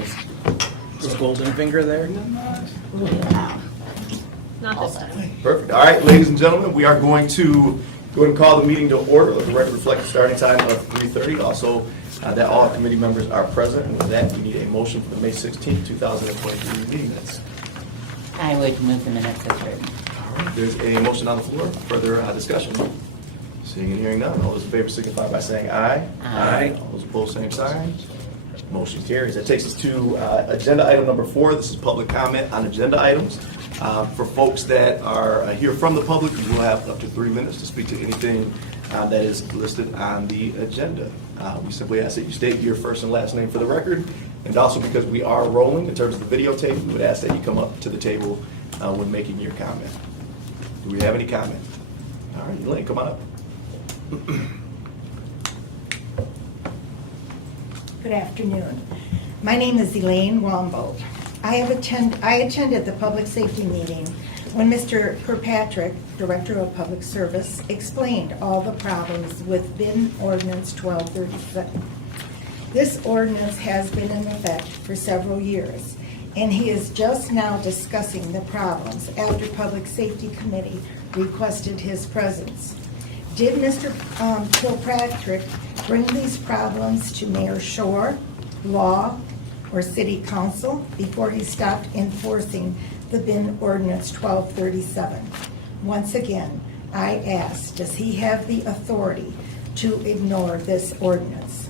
Is Golden Finger there? Not this time. Perfect. All right, ladies and gentlemen, we are going to go ahead and call the meeting to order. Let the record reflect the starting time of 3:30. Also, that all committee members are present. And with that, we need a motion for the May 16th, 2023 meeting minutes. I would move the minutes as written. All right, there's a motion on the floor. Further discussion? Seeing and hearing none. All those in favor signify by saying aye. Aye. All those opposed, same sign. Motion carries. That takes us to agenda item number 4. This is public comment on agenda items. For folks that are here from the public, you will have up to 3 minutes to speak to anything that is listed on the agenda. We simply ask that you state your first and last name for the record. And also because we are rolling in terms of the videotape, we would ask that you come up to the table when making your comment. Do we have any comment? All right, Elaine, come on up. Good afternoon. My name is Elaine Wambold. I attended the public safety meeting when Mr. Kirkpatrick, Director of Public Service, explained all the problems with BIN Ordinance 1237. This ordinance has been in effect for several years, and he is just now discussing the problems after Public Safety Committee requested his presence. Did Mr. Kilpatrick bring these problems to Mayor Shore, Law, or City Council before he stopped enforcing the BIN Ordinance 1237? Once again, I ask, does he have the authority to ignore this ordinance?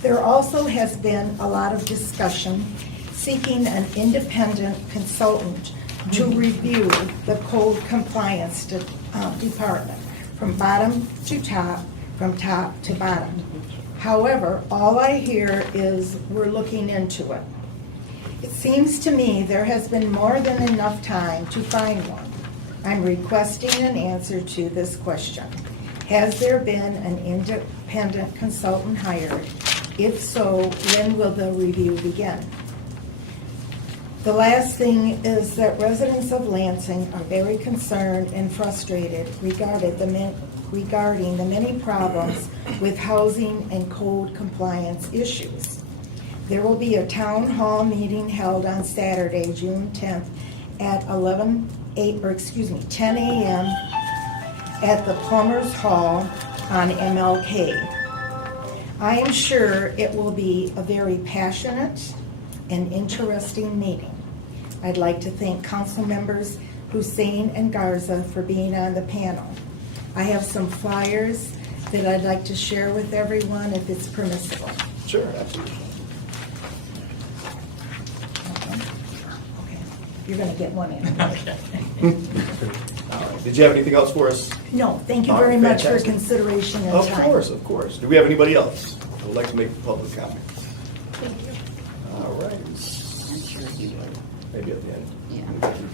There also has been a lot of discussion seeking an independent consultant to review the code compliance department from bottom to top, from top to bottom. However, all I hear is we're looking into it. It seems to me there has been more than enough time to find one. I'm requesting an answer to this question. Has there been an independent consultant hired? If so, when will the review begin? The last thing is that residents of Lansing are very concerned and frustrated regarding the many problems with housing and code compliance issues. There will be a town hall meeting held on Saturday, June 10th at 10 a.m. at the Plumbers Hall on MLK. I am sure it will be a very passionate and interesting meeting. I'd like to thank council members Hussein and Garza for being on the panel. I have some flyers that I'd like to share with everyone if it's permissible. Sure, absolutely. Okay. You're going to get one in. Okay. All right. Did you have anything else for us? No, thank you All very right, much for fantastic. consideration and Of time. course, of course. Do we have anybody else who would like to make public comment? All right. I'm sure you would. Maybe at the end. Yeah.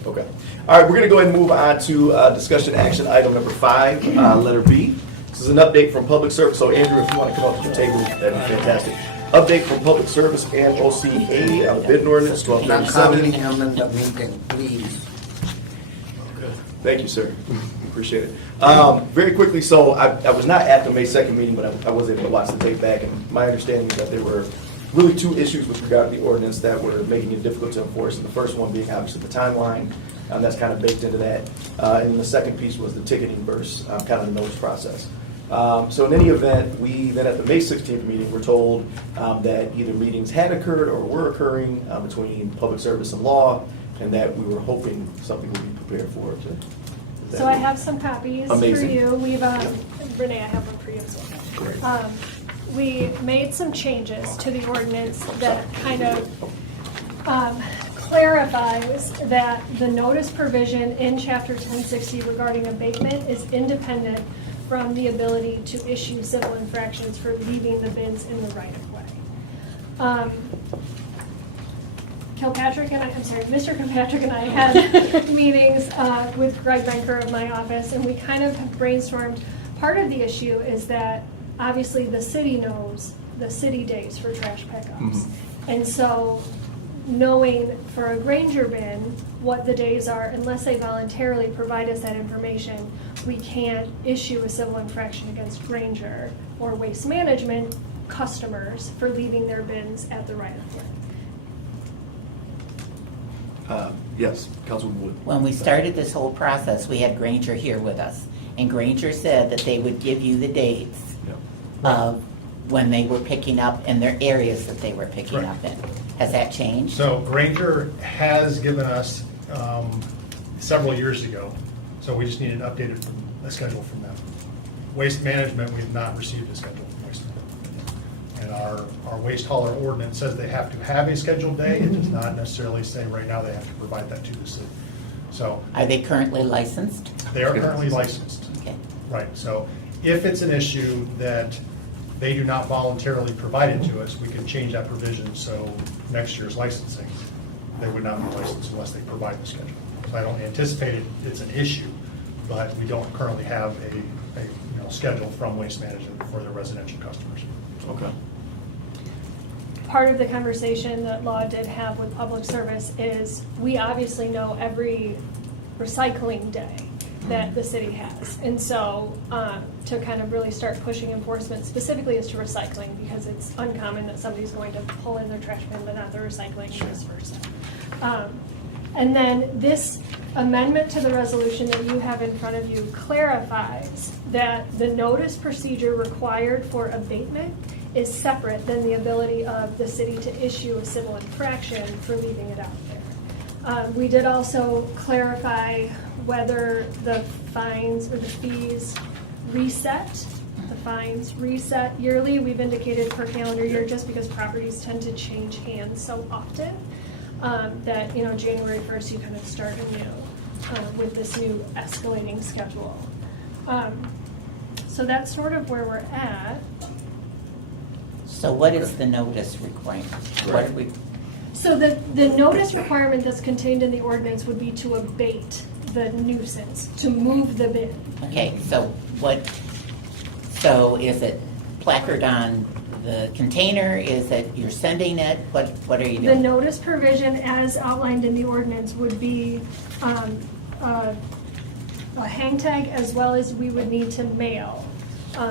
Okay. All right, we're going to go ahead and move on to discussion action item number 5, letter B. This is an update from public service. So Andrew, if you want to come up to the table, that'd be fantastic. Update from public service and OCA on the bid ordinance Not 1237. calling him in the meeting, please. Thank you, sir. Appreciate it. Very quickly, so I was not at the May 2nd meeting, but I was able to watch the tape back, and my understanding is that there were really 2 issues with regard to the ordinance that were making it difficult to enforce. And the first one being obviously the timeline, that's kind of baked into that. And then the second piece was the ticketing versus kind of the notice process. So in any event, we then at the May 16th meeting were told that either meetings had occurred or were occurring between public service and law, and that we were hoping something would be prepared for it. So I have some copies Amazing. for you. We've, Renee, I have one for you as well. Great. We made some changes to the ordinance that kind of clarifies that the notice provision in Chapter 1060 regarding abatement is independent from the ability to issue civil infractions for leaving the bins in the right-of-way. Mr. Kilpatrick and I had meetings with Greg Benker of my office, and we kind of brainstormed. Part of the issue is that obviously the city knows the city days for trash pickups. Mm-hmm. And so knowing for a Granger bin what the days are, unless they voluntarily provide us that information, we can't issue a civil infraction against Granger or Waste Management customers for leaving their bins at the right of way. Yes, Councilwoman Wood. When we started this whole process, we had Granger here with us, and Granger said that they would give you the dates Yeah. of when they were picking up and their areas that they were picking Correct. up in. Has that changed? So Granger has given us several years ago, so we just need an updated a schedule from them. Waste Management, we've not received a schedule from Waste Management. And our waste hauler ordinance says they have to have a scheduled day. It does not necessarily say right now they have to provide that to the city. So Are they currently licensed? they are currently licensed. Okay. Right, so if it's an issue that they do not voluntarily provide it to us, we can change that provision, so next year's licensing, they would not be licensed unless they provide the schedule. So I don't anticipate it's an issue, but we don't currently have a schedule from Waste Management for their residential customers. Okay. Part of the conversation that Law did have with Public Service is, we obviously know every recycling day that the city has. And so, to kind of really start pushing enforcement specifically as to recycling, because it's uncommon that somebody's going to pull in their trash bin but not their recycling, and vice versa. And then this amendment to the resolution that you have in front of you clarifies that the notice procedure required for abatement is separate than the ability of the city to issue a civil infraction for leaving it out there. We did also clarify whether the fines or the fees reset. The fines reset yearly. We've indicated per calendar year just because properties tend to change hands so often. That, January 1st, you kind of start anew with this new escalating schedule. So that's sort of where we're at. So what is the notice requirement? What are we, So the notice requirement that's contained in the ordinance would be to abate the nuisance, to move the bin. okay, so is it placard on the container? Is it you're sending it? What are you The doing? notice provision as outlined in the ordinance would be a hang tag, as well as we would need to mail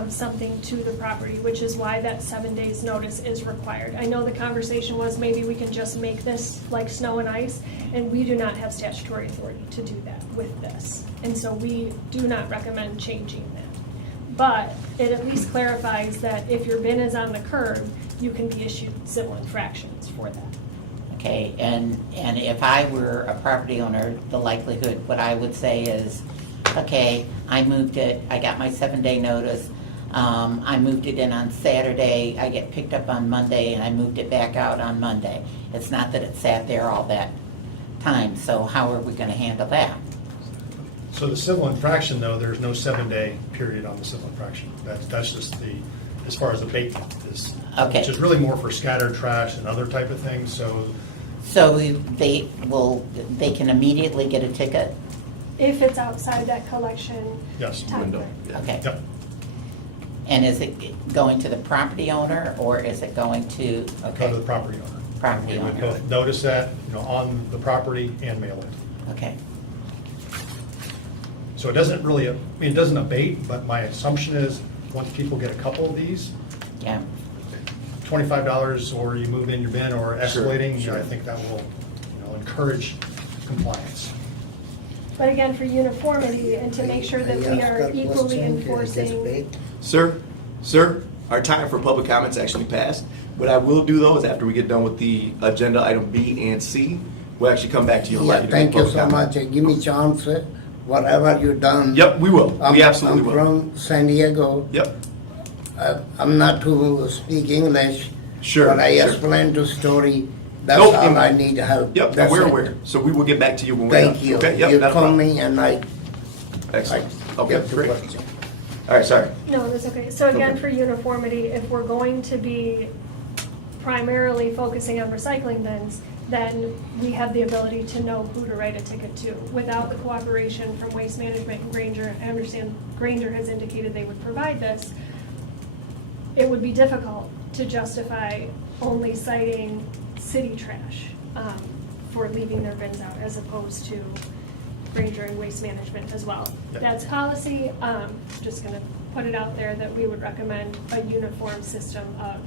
something to the property, which is why that 7 days notice is required. I know the conversation was maybe we can just make this like snow and ice, and we do not have statutory authority to do that with this. And so we do not recommend changing that. But it at least clarifies that if your bin is on the curb, you can be issued civil infractions for that. Okay, and if I were a property owner, the likelihood, what I would say is, okay, I moved it, I got my 7-day notice, I moved it in on Saturday, I get picked up on Monday, and I moved it back out on Monday. It's not that it sat there all that time, so how are we gonna handle that? So the civil infraction, though, there's no 7-day period on the civil infraction. That's just as far as abatement is. Okay. Which is really more for scattered trash and other type of things, so So they can immediately get a ticket? If it's outside that collection yes. time Window. frame. Yeah. Okay. Yep. And is it going to the property owner, or is it going to, Go okay, to the property owner. property We would owner? both notice that, on the property and mail it. Okay, So it doesn't really, it doesn't abate, but my assumption is, once people get a couple of these, yeah. $25, or you move in your bin, or Sure, escalating, sure. I think that will, encourage compliance. But again, for uniformity and to make sure that we are equally enforcing. Sir, our time for public comments actually passed. What I will do though is after we get done with the agenda item B and C, we'll actually come back to you. and allow Yeah, you to make thank you public so comment. much. Give me chance, whatever you done. Yep, we will. We absolutely I'm will. from San Diego. Yep, I'm not to speak English. Sure, But I sure. explain the story. That's Nope, all and- I need help. yep, and That's we're it. aware. So we will get back to you when we're done. Thank you. Okay, yep, You not a call problem. me and I Excellent. Okay, get the great. question. All right, sorry. No, that's okay. So again, Okay. for uniformity, if we're going to be primarily focusing on recycling bins, then we have the ability to know who to write a ticket to. Without the cooperation from Waste Management and Granger, I understand Granger has indicated they would provide this, it would be difficult to justify only citing city trash for leaving their bins out, as opposed to Granger and Waste Management as well. Yep. That's policy. Just gonna put it out there that we would recommend a uniform system of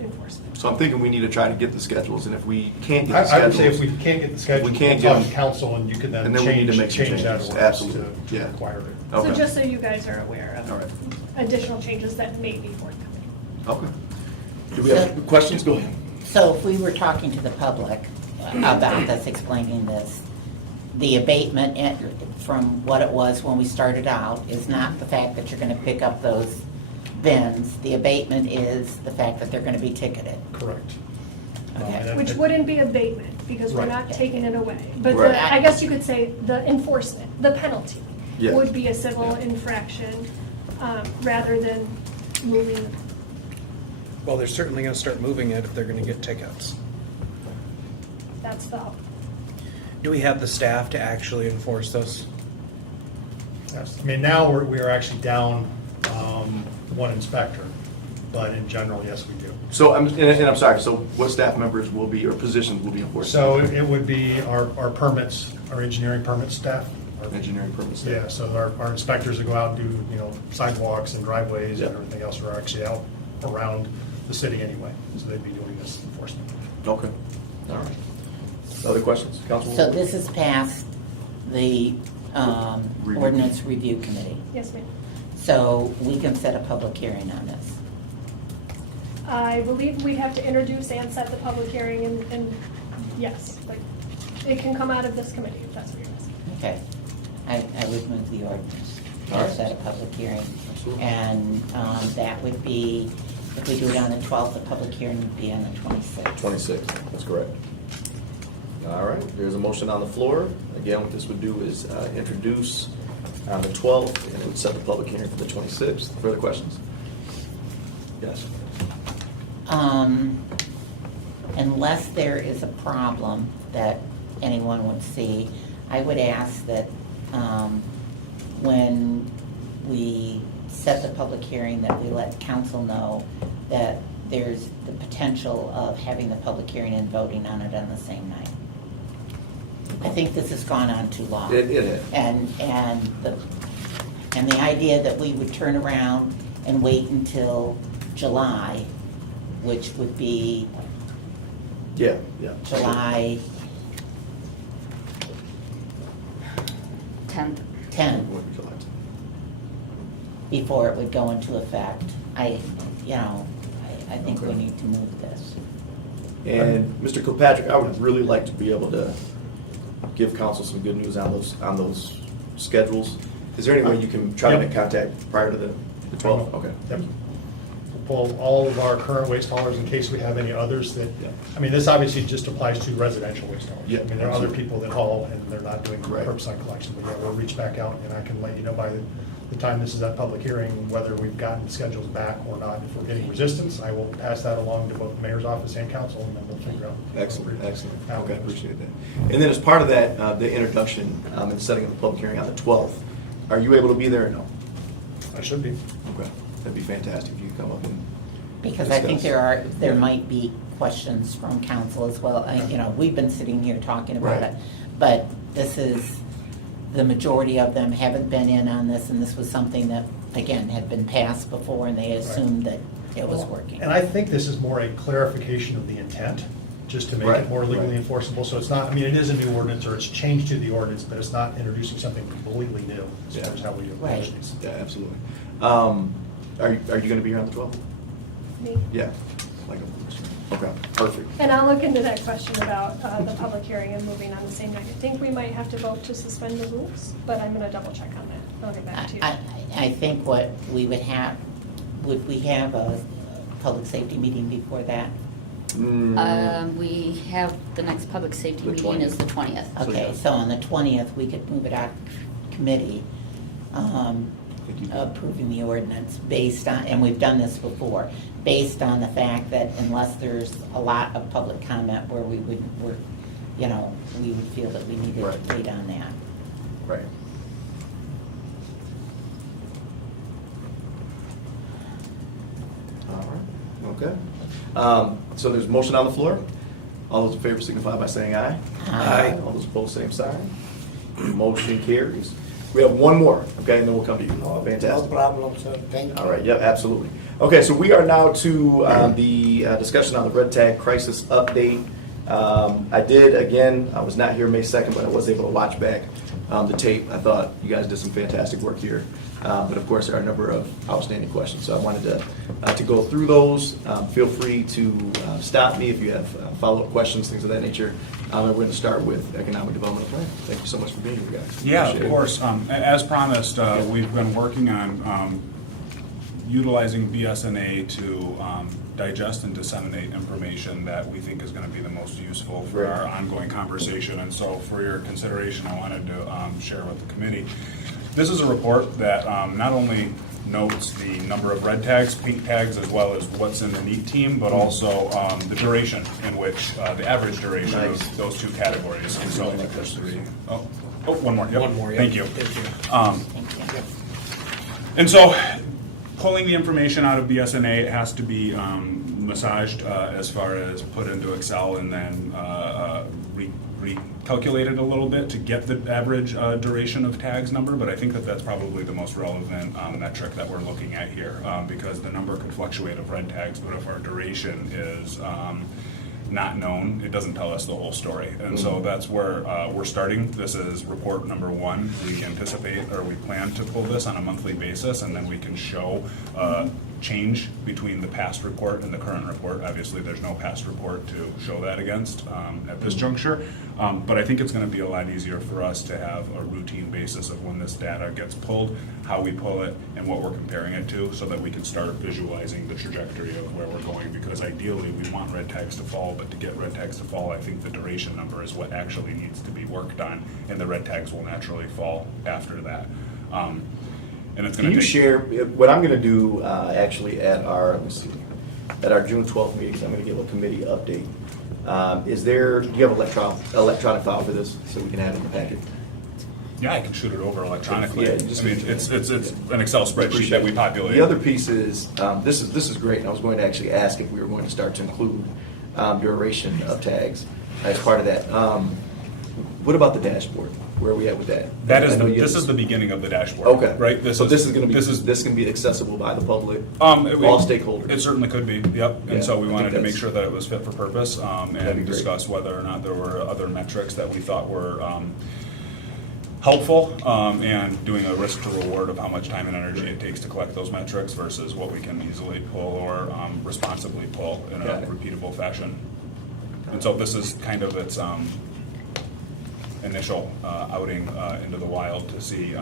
enforcement. So I'm thinking we need to try to get the schedules, and if we can't get the I schedules. would say if we can't get the schedule, We we'll can't talk get to them. council and you can then And then we need to make some change that changes. ordinance Absolutely. to Yeah. require it. So Okay. just so you guys are aware All right. of additional changes that may be forthcoming. Okay. Do we have questions? Go ahead. So if we were talking to the public about this, explaining this, the abatement from what it was when we started out is not the fact that you're going to pick up those bins. The abatement is the fact that they're going to be ticketed. Correct. Okay. And Which wouldn't be abatement, because we're Right. not taking it away. But Right. I guess you could say the enforcement, the penalty, Yeah. would be a civil infraction rather than moving. Well, they're certainly going to start moving it if they're going to get tickets. That's the hope. Do we have the staff to actually enforce those? Yes. I mean, now we are actually down one inspector, but in general, yes, we do. So, and I'm sorry, so what staff members will be, or positions will be enforced? So it would be our permits, our engineering permit staff. our- Engineering permits. Yeah, so our inspectors that go out and do, sidewalks and driveways and Yeah. everything else are actually out around the city anyway. So they'd be doing this enforcement. Okay, all right. Other questions, Councilwoman? So this is past the Review. ordinance review committee. Yes, ma'am. So we can set a public hearing on this. I believe we have to introduce and set the public hearing, and yes, like, it can come out of this committee if that's what you're asking. Okay. I would move the ordinance All to right. set a public hearing. Absolutely. And that would be, if we do it on the 12th, the public hearing would be on the 26th. 26, that's correct. All right, there's a motion on the floor. Again, what this would do is introduce on the 12th, and it would set the public hearing for the 26th. Further questions? Yes. Unless there is a problem that anyone would see, I would ask that when we set the public hearing, that we let council know that there's the potential of having the public hearing and voting on it on the same night. I think this has gone on too long. It is. And the idea that we would turn around and wait until July, which would be Yeah. July 10th. 10th, Would be July 10th. before it would go into effect. I think we Okay. need to move this. And Mr. Kilpatrick, I would really like to be able to give council some good news on those schedules. Is there any way you can try to Yep. make contact prior to the 12th? Okay. Yep. We'll pull all of our current waste haulers in case we have any others that, Yeah. I mean, this obviously just applies to residential waste haulers. Yeah, I mean, there are other absolutely. people that haul and they're not doing Right. curbside collection, but yeah, we'll reach back out and I can let you know by the time this is at public hearing, whether we've gotten schedules back or not. If we're getting resistance, I will pass that along to both the mayor's office and council, and then we'll figure out. Excellent, excellent. how Okay, it goes. appreciate that. And then as part of that, the introduction and setting of the public hearing on the 12th, are you able to be there or no? I should be. Okay, that'd be fantastic if you could come up and. Because I think discuss. there might be questions from council as well. We've been sitting here talking about Right. it, but this is, the majority of them haven't been in on this, and this was something that, again, had been passed before, and they assumed that it was working. And I think this is more a clarification of the intent, just to make Right, it more legally right. enforceable. So it's not, I mean, it is a new ordinance, or it's changed to the ordinance, but it's not introducing something completely new as far as how we Right. approach these. Yeah, absolutely. Are you going to be here on the 12th? Me. Yeah. Okay, perfect. And I'll look into that question about the public hearing and moving on the same night. I think we might have to vote to suspend the rules, but I'm going to double check on that. I'll get back to you. I think what we would have, would we have a public safety meeting before that? We have, the next public safety The meeting 20th. is the 20th. So, Okay, yeah. so on the 20th, we could move it out of committee, think you could. approving the ordinance based on, and we've done this before, based on the fact that unless there's a lot of public comment where we would feel that we needed Right. to wait on that. Right. All right, okay. So there's a motion on the floor. All those in favor signify by saying aye. Aye. All those opposed, same sign. Motion carries. We have one more, okay, and then we'll come to you. No Fantastic. problem, sir. Thank you. All right, yep, absolutely. Okay, so we are now to the discussion on the red tag crisis update. I did, again, I was not here May 2nd, but I was able to watch back the tape. I thought you guys did some fantastic work here. But of course, there are a number of outstanding questions, so I wanted to go through those. Feel free to stop me if you have follow-up questions, things of that nature. And we're going to start with economic development plan. Thank you so much for being here, guys. Yeah, of Appreciate it. course. As promised, we've been working on utilizing BSNA to digest and disseminate information that we think is going to be the most useful for Right. our ongoing conversation. And so for your consideration, I wanted to share with the committee. This is a report that not only notes the number of red tags, pink tags, as well as what's in the NEAT team, but also the duration in which, the average duration Nice. of those two categories. And so, there's three. Oh, one more. Yep. One more, yeah. Thank you. Thank you. Thank you. And so, pulling the information out of BSNA, it has to be massaged as far as put into Excel and then recalculated a little bit to get the average duration of tags number. But I think that that's probably the most relevant metric that we're looking at here, because the number could fluctuate of red tags, but if our duration is not known, it doesn't tell us the whole story. And so that's where we're starting. This is report number 1. We anticipate, or we plan to pull this on a monthly basis, and then we can show change between the past report and the current report. Obviously, there's no past report to show that against at this juncture, but I think it's going to be a lot easier for us to have a routine basis of when this data gets pulled, how we pull it, and what we're comparing it to, so that we can start visualizing the trajectory of where we're going, because ideally, we want red tags to fall, but to get red tags to fall, I think the duration number is what actually needs to be worked on, and the red tags will naturally fall after that. And it's Can going to you take... share, what I'm going to do actually at our, let me see, at our June 12th meetings, I'm going to give a committee update. Do you have electronic file for this so we can have it in the packet? Yeah, I can shoot it over electronically. Yeah, I just- mean, it's an Excel spreadsheet that we populate. The other piece is, this is great, and I was going to actually ask if we were going to start to include duration of tags as part of that. What about the dashboard? Where are we at with that? That is I know this is the beginning of the dashboard. Okay. Right. So this is going to be accessible by the public, all stakeholders. It certainly could be. Yep. Yeah, And so we I wanted think to make that's- sure that it was fit for purpose That'd be and great. discuss whether or not there were other metrics that we thought were helpful, and doing a risk to reward of how much time and energy it takes to collect those metrics versus what we can easily pull or responsibly pull in a Got it. repeatable fashion. And so this is kind of its initial outing into the wild to see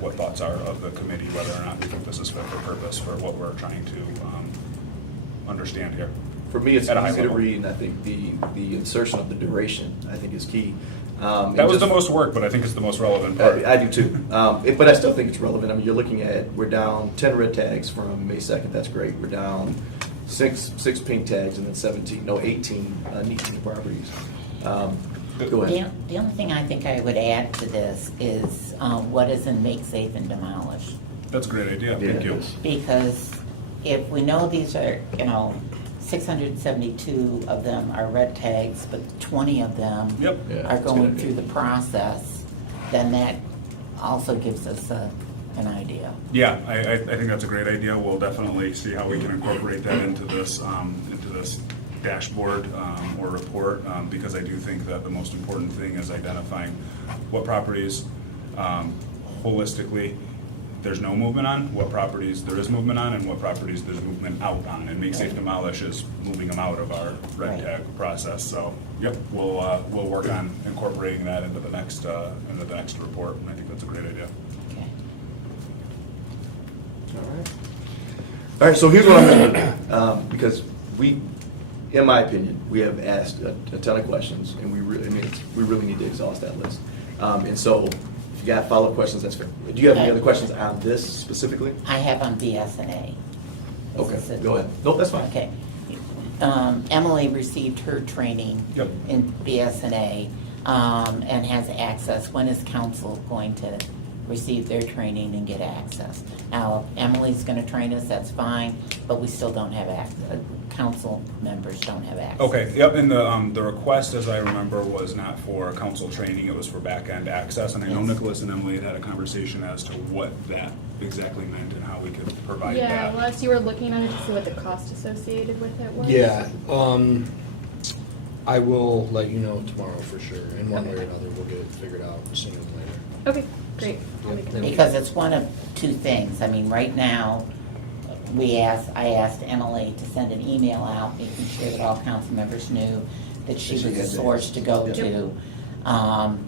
what thoughts are of the committee, whether or not we think this is fit for purpose for what we're trying to understand here. For me, it's At a high easy to level. read, and I think the insertion of the duration, I think, is key. That was the most work, but I think it's the most relevant part. I do too. But I still think it's relevant. I mean, you're looking at, we're down 10 red tags from May 2nd. That's great. We're down six pink tags and then 18 NEAT team properties. Go ahead. The only thing I think I would add to this is what is in make safe and demolish. That's a great idea. Yeah, Thank you. it is. Because if we know these are, 672 of them are red tags, but 20 of them Yep. Yeah, are that's a good going idea. through the process, then that also gives us an idea. Yeah, I think that's a great idea. We'll definitely see how we can incorporate that into this dashboard or report, because I do think that the most important thing is identifying what properties holistically there's no movement on, what properties there is movement on, and what properties there's movement out on. And make safe demolish is moving them out of our red Right. tag process. So, yep, we'll work on incorporating that into the next report, and I think that's a great idea. Okay. All right, so here's what I'm going to do. Because in my opinion, we have asked a ton of questions, and we really need to exhaust that list. And so, if you got follow-up questions, that's fair. Do you have any other questions on this specifically? I have on BSNA. Okay, Is this it? go ahead. Nope, that's fine. Okay. Emily received her training Yep. in BSNA and has access. When is council going to receive their training and get access. Now, if Emily's gonna train us, that's fine, but we still don't have access, council members don't have access. Okay, yep, and the request, as I remember, was not for council training, it was for back-end access, and I know Yes. Nicholas and Emily had a conversation as to what that exactly meant and how we could provide Yeah, that. unless you were looking at it to see what the cost associated with it was. Yeah, I will let you know tomorrow for sure. In one way or another, we'll get it figured out sooner than later. Okay, great. I'll make a note. Because it's one of two things. I mean, right now, I asked Emily to send an email out, making sure that all council members knew that she was the source to go to,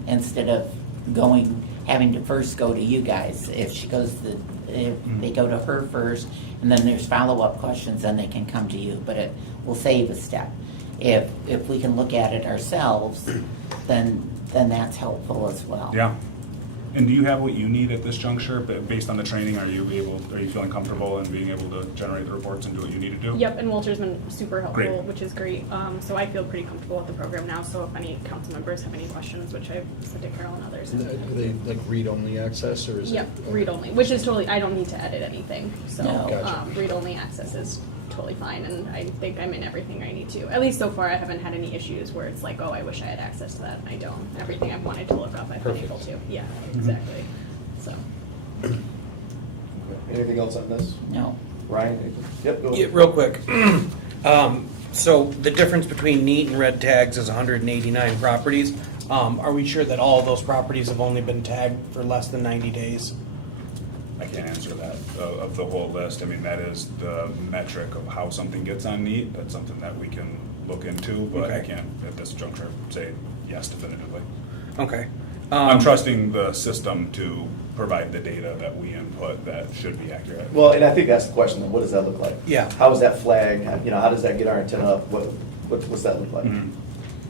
instead of having to first go to you guys. If they go to her first, and then there's follow-up questions, then they can come to you, but it will save a step. If we can look at it ourselves, then that's helpful as well. Yeah. And do you have what you need at this juncture, based on the training? Are you feeling comfortable in being able to generate the reports and do what you need to do? Yep, and Walter's been super helpful, Great. which is great. So I feel pretty comfortable with the program now. So if any council members have any questions, which I've said to Carol and others. Are they like read-only access, or is Yep, it? read only, which is totally, I don't need to edit anything. So No. Gotcha. read only access is totally fine, and I think I'm in everything I need to. At least so far, I haven't had any issues where it's like, oh, I wish I had access to that, and I don't. Everything I've wanted to look up, I've been Perfect. able to. Yeah, exactly. So. Anything else on this? No. Ryan, anything? Yep, go Yeah, ahead. real quick. So the difference between neat and red tags is 189 properties. Are we sure that all of those properties have only been tagged for less than 90 days? I can't answer that, of the whole list. I mean, that is the metric of how something gets on NEAT. That's something that we can look into, but I Okay. can't, at this juncture, say yes definitively. Okay. I'm trusting the system to provide the data that we input that should be accurate. Well, and I think that's the question, then, what does that look like? Yeah. How is that flagged? How does that get our antenna up? What's that look like? Mhm.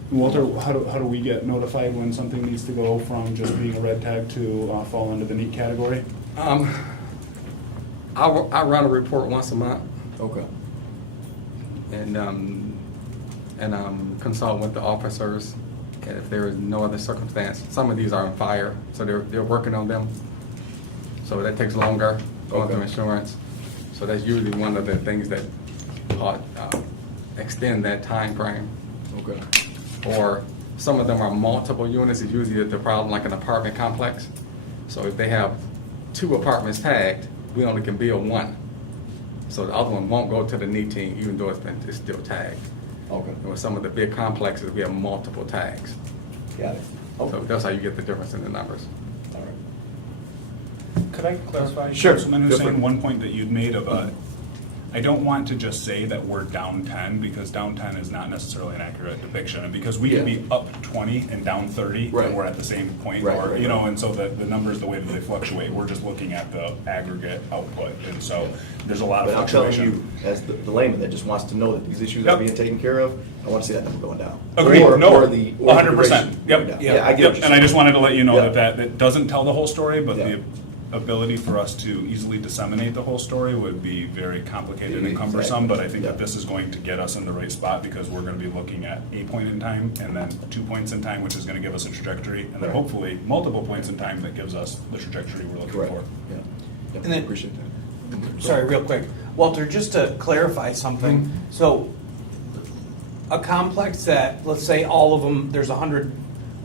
Walter, how do we get notified when something needs to go from just being a red tag to fall into the NEAT category? I run a report once a month Okay. and consult with the officers. And if there is no other circumstance, some of these are on fire, so they're working on them. So that takes longer, going through insurance. So that's usually one of the things that extend that time frame. Okay. Or some of them are multiple units. It's usually the problem like an apartment complex. So if they have 2 apartments tagged, we only can build 1. So the other one won't go to the NEAT team even though it's still tagged. Okay. And with some of the big complexes, we have multiple tags. Got it. So that's how you get the difference in the numbers. All right. Could I clarify, Sure. Councilman Go for Hussein, it. one point that you'd made of I don't want to just say that we're down 10, because down 10 is not necessarily an accurate depiction, and because we can Yeah. be up 20 and down 30, Right. and we're at the same point, Right, or, right, you know, right. and so the numbers, the way that they fluctuate, we're just looking at the aggregate output, and so there's a lot of But I'm telling fluctuation. you, as the layman that just wants to know that these issues are Yep. being taken care of, I want to see that number going down. Agreed, Or no, the 100%, duration yep. going down. Yeah, I get Yep, what you're and I saying. just wanted to let you know Yeah. that doesn't tell the whole story, but Yeah. the ability for us to easily disseminate the whole story would be very complicated and cumbersome, but I think that Yeah. this is going to get us in the right spot, because we're gonna be looking at a point in time and then 2 points in time, which is gonna give us a trajectory, and then Right. hopefully multiple points in time that gives us the trajectory we're looking Correct. for. Yeah. Yeah, And then- appreciate that. Sorry, real quick. Walter, just to clarify something. So a complex that, let's say all of them, there's 100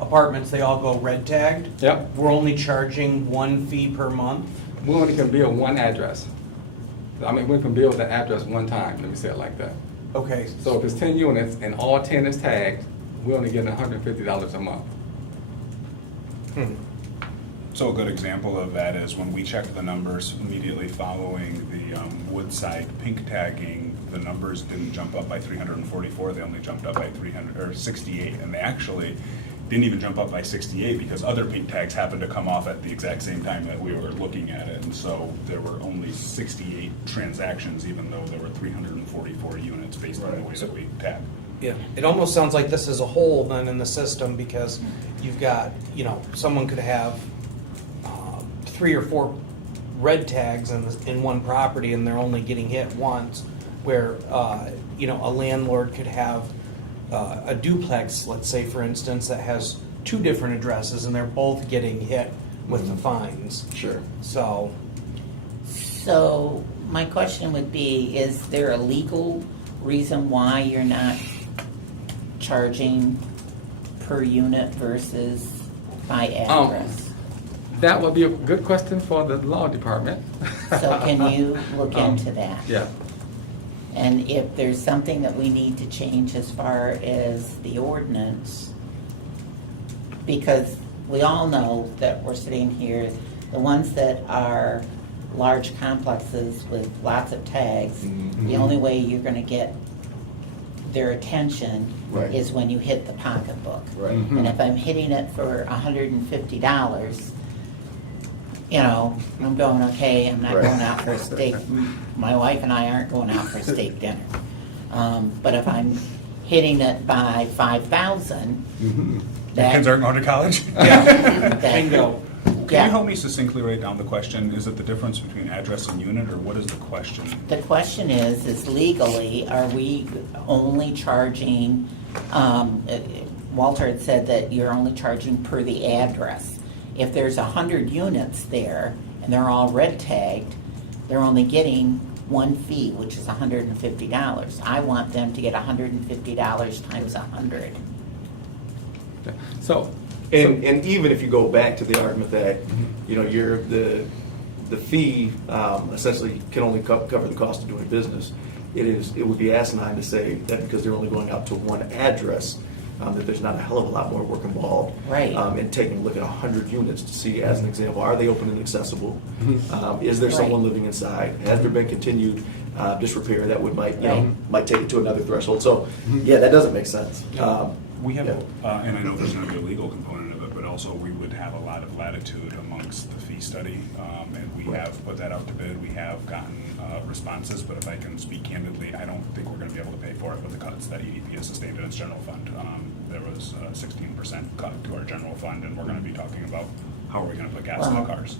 apartments, they all go red tagged? Yep. We're only charging 1 fee per month? We only can build 1 address. I mean, we can build the address 1 time, let me say it like that. Okay. So if it's 10 units and all 10 is tagged, we only get $150 a month. So a good example of that is when we checked the numbers immediately following the Woodside pink tagging, the numbers didn't jump up by 344, they only jumped up by 68, and they actually didn't even jump up by 68 because other pink tags happened to come off at the exact same time that we were looking at it, and so there were only 68 transactions, even though there were 344 units based on the way that we tag. Yeah, it almost sounds like this is a hole then in the system, because you've got, someone could have 3 or 4 red tags in one property and they're only getting hit once, where, a landlord could have a duplex, let's say for instance, that has 2 different addresses and they're both getting hit with the fines. Sure. So, So my question would be, is there a legal reason why you're not charging per unit versus by address? That would be a good question for the law department. So can you look into that? Yeah. And if there's something that we need to change as far as the ordinance, because we all know that we're sitting here, the ones that are large complexes with lots of tags, the only way you're gonna get their attention Right. is when you hit the pocketbook. Right. And if I'm hitting it for $150, you know, I'm going, okay, I'm not Right. going out for a steak. My wife and I aren't going out for steak dinner. But if I'm hitting it by 5,000, Your kids aren't going to college? bingo. Can Yeah. you help me succinctly write down the question? Is it the difference between address and unit, or what is the question? The question is legally, are we only charging, Walter had said that you're only charging per the address. If there's 100 units there and they're all red tagged, they're only getting one fee, which is $150. I want them to get $150 times 100. So, And even if you go back to the argument that, you know, the fee essentially can only cover the cost of doing business, it would be asinine to say that because they're only going out to one address, that there's not a hell of a lot more work involved. Right. In taking a look at 100 units to see, as an example, are they open and accessible? Is there someone Right. living inside? Has there been continued disrepair that might Right. might take it to another threshold? So, yeah, that doesn't make sense. We have, Yeah. and I know there's going to be a legal component of it, but also we would have a lot of latitude amongst the fee study, and we Right. have put that out to bid. We have gotten responses, but if I can speak candidly, I don't think we're going to be able to pay for it with the cuts that EDP has sustained in its general fund. There was a 16% cut to our general fund, and we're going to be talking about how are we going to put gas in the Wow. cars.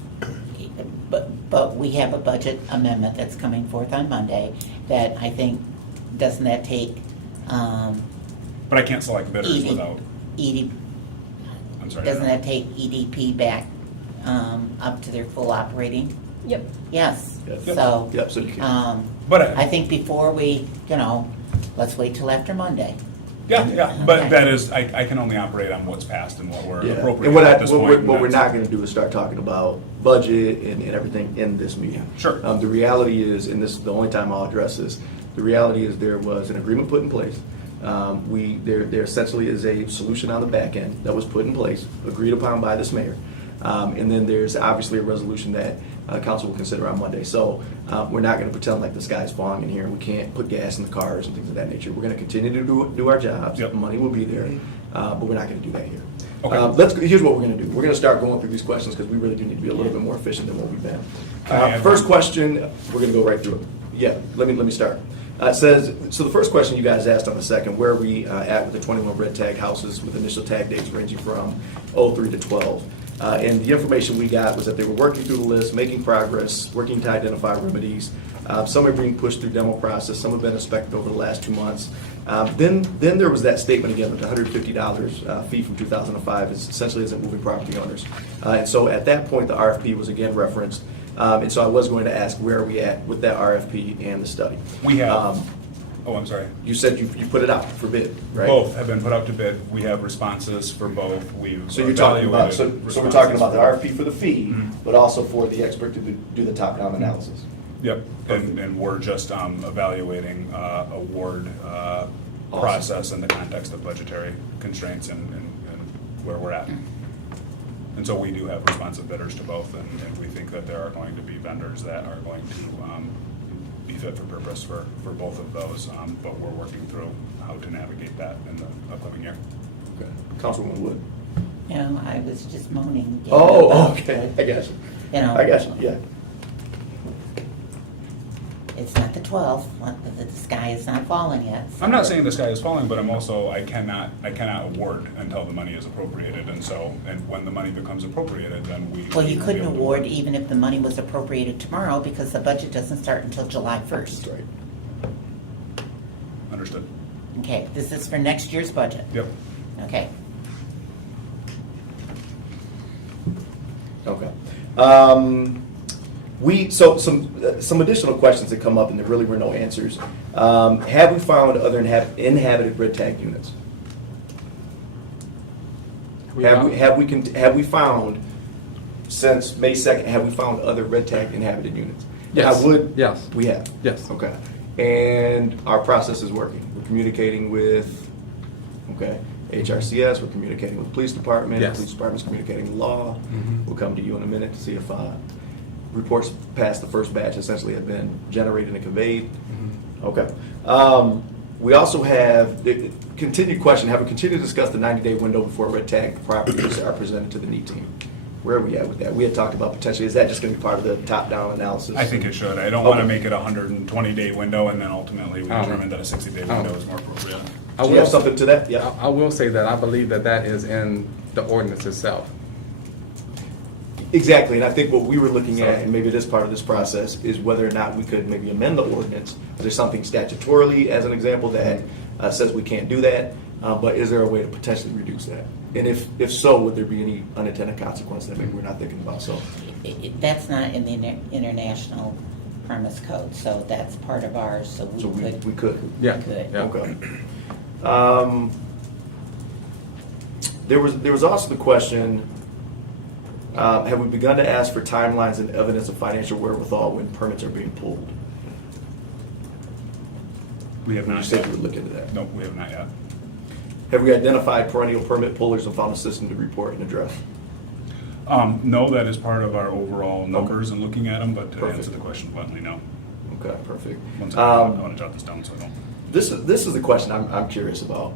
But we have a budget amendment that's coming forth on Monday that I think, doesn't that take, But I can't select bidders without, ED, I'm sorry. doesn't that take EDP back, up to their full operating? Yep. Yes, Yep. so, Yep, so you can. But I think before we, let's wait till after Monday. yeah, but Okay. that is, I can only operate on what's passed and what we're Yeah. appropriate And at this point. what we're and not that's- gonna do is start talking about budget and everything in this meeting. Sure. The reality is, and this is the only time I'll address this, the reality is there was an agreement put in place. There essentially is a solution on the back end that was put in place, agreed upon by this mayor. And then there's obviously a resolution that council will consider on Monday. So we're not gonna pretend like the sky's falling in here and we can't put gas in the cars and things of that nature. We're gonna continue to do our jobs. Yep. Money will be there, but we're not gonna do that here. Okay. Here's what we're gonna do. We're gonna start going through these questions because we really do need to be a little bit more efficient than what we've been. Can I add First one? question, we're gonna go right through it. Yeah, let me start. It says, so the first question you guys asked on the second, where are we at with the 21 red tag houses with initial tag dates ranging from 03 to 12? And the information we got was that they were working through the list, making progress, working to identify remedies. Some are being pushed through demo process, some have been inspected over the last 2 months. Then there was that statement again that the $150 fee from 2005 is essentially isn't moving property owners. And so at that point, the RFP was again referenced. And so I was going to ask, where are we at with that RFP and the study? We have, I'm sorry. You said you put it out for bid, right? Both have been put out to bid. We have responses for both. We've So you're talking about, so evaluated we're talking about the responses. RFP for the fee, Mhm. but also for the expert to do the top-down analysis. Yep, and we're just evaluating award process in the context of budgetary constraints and where we're at. And so we do have responsive bidders to both, and we think that there are going to be vendors that are going to be fit for purpose for both of those, but we're working through how to navigate that in the upcoming year. Okay. Councilwoman Wood. I was just moaning. Oh, about okay, the- I got you. You I got you, yeah. It's not the 12th, the sky is not falling yet. I'm not saying the sky is falling, but I cannot award until the money is appropriated, and when the money becomes appropriated, then we. Well, you we will couldn't be able to award even if the money was appropriated tomorrow because the budget doesn't start until July 1st. That's right. Understood. Okay, this is for next year's budget. Yep. Okay. Okay. Some additional questions that come up, and there really were no answers. Have we found other inhabited red tag units? Have we found, since May 2nd, have we found other red tag inhabited units? Yes. Yes. We have? Yes. Okay. And our process is working. We're communicating with, HRCS, we're communicating with the police department. Yes. The police department's communicating with law. Mhm. We'll come to you in a minute to see if reports past the first batch essentially have been generated and conveyed. Mm-hmm. Okay. We also have the continued question, have we continued to discuss the 90-day window before red tag properties are presented to the NEAT team? Where are we at with that? We had talked about potentially, is that just going to be part of the top-down analysis? I think it should. I don't want to make it a 120-day window and then ultimately we determine that a 60-day window is more appropriate. Do you have something to that? Yeah. I will say that I believe that is in the ordinance itself. Exactly, and I think what we were looking at, and maybe it is part of this process, is whether or not we could maybe amend the ordinance. Is there something statutorily, as an example, that says we can't do that? But is there a way to potentially reduce that? And if so, would there be any unintended consequence that maybe we're not thinking about? So That's not in the International Premise Code, so that's part of ours, so we could. we could. Yeah. We could. Yeah. Okay. There was also the question, have we begun to ask for timelines and evidence of financial wherewithal when permits are being pulled? We have You not said yet. you would look into that. No, we have not yet. Have we identified perennial permit pullers and found a system to report and address? No, that is part of our overall numbers and looking at them, but to Perfect. answer the question bluntly, no. Okay, perfect. One second, I want to jot this down so I don't. This is the question I'm curious about,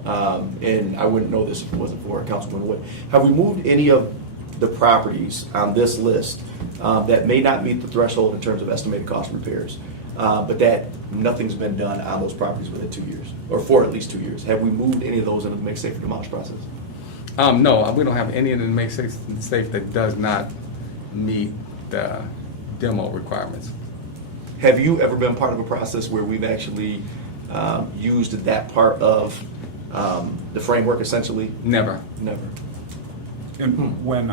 and I wouldn't know this if it wasn't for Councilman Wood. Have we moved any of the properties on this list that may not meet the threshold in terms of estimated cost repairs, but that nothing's been done on those properties within 2 years, or for at least 2 years? Have we moved any of those into the Make Safe for Demolish process? No, we don't have any in the Make Safe that does not meet the demo requirements. Have you ever been part of a process where we've actually used that part of the framework essentially? Never. Never. And when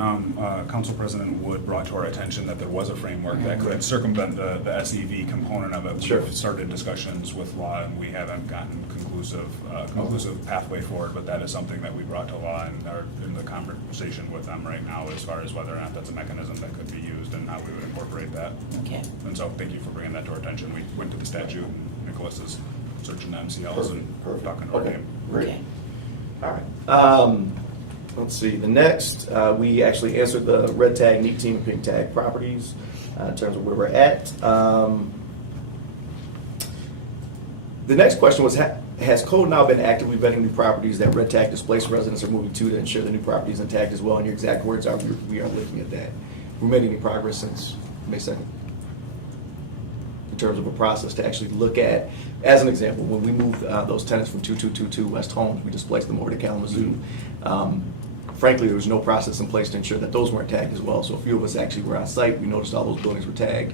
Council President Wood brought to our attention that there was a framework that could circumvent the SEV component of it, Sure. we've started discussions with law, and we haven't gotten conclusive pathway forward, but that is something that we brought to law and are in the conversation with them right now as far as whether or not that's a mechanism that could be used and how we would incorporate that. Okay. And so thank you for bringing that to our attention. We went to the statute, and Nicholas is searching the MCLs and talking to our Okay, team. great. Okay. All right. Let's see, the next, we actually answered the red tag, neat team, and pink tag properties in terms of where we're at. The next question was, has code now been actively vetting new properties that red tag displaced residents are moving to ensure the new property is intact as well? And your exact words are, we are looking at that. We made any progress since May 2nd? In terms of a process to actually look at, as an example, when we moved those tenants from 2222 West Holmes, we displaced them over to Kalamazoo. Frankly, there was no process in place to ensure that those weren't tagged as well. So a few of us actually were on site. We noticed all those buildings were tagged,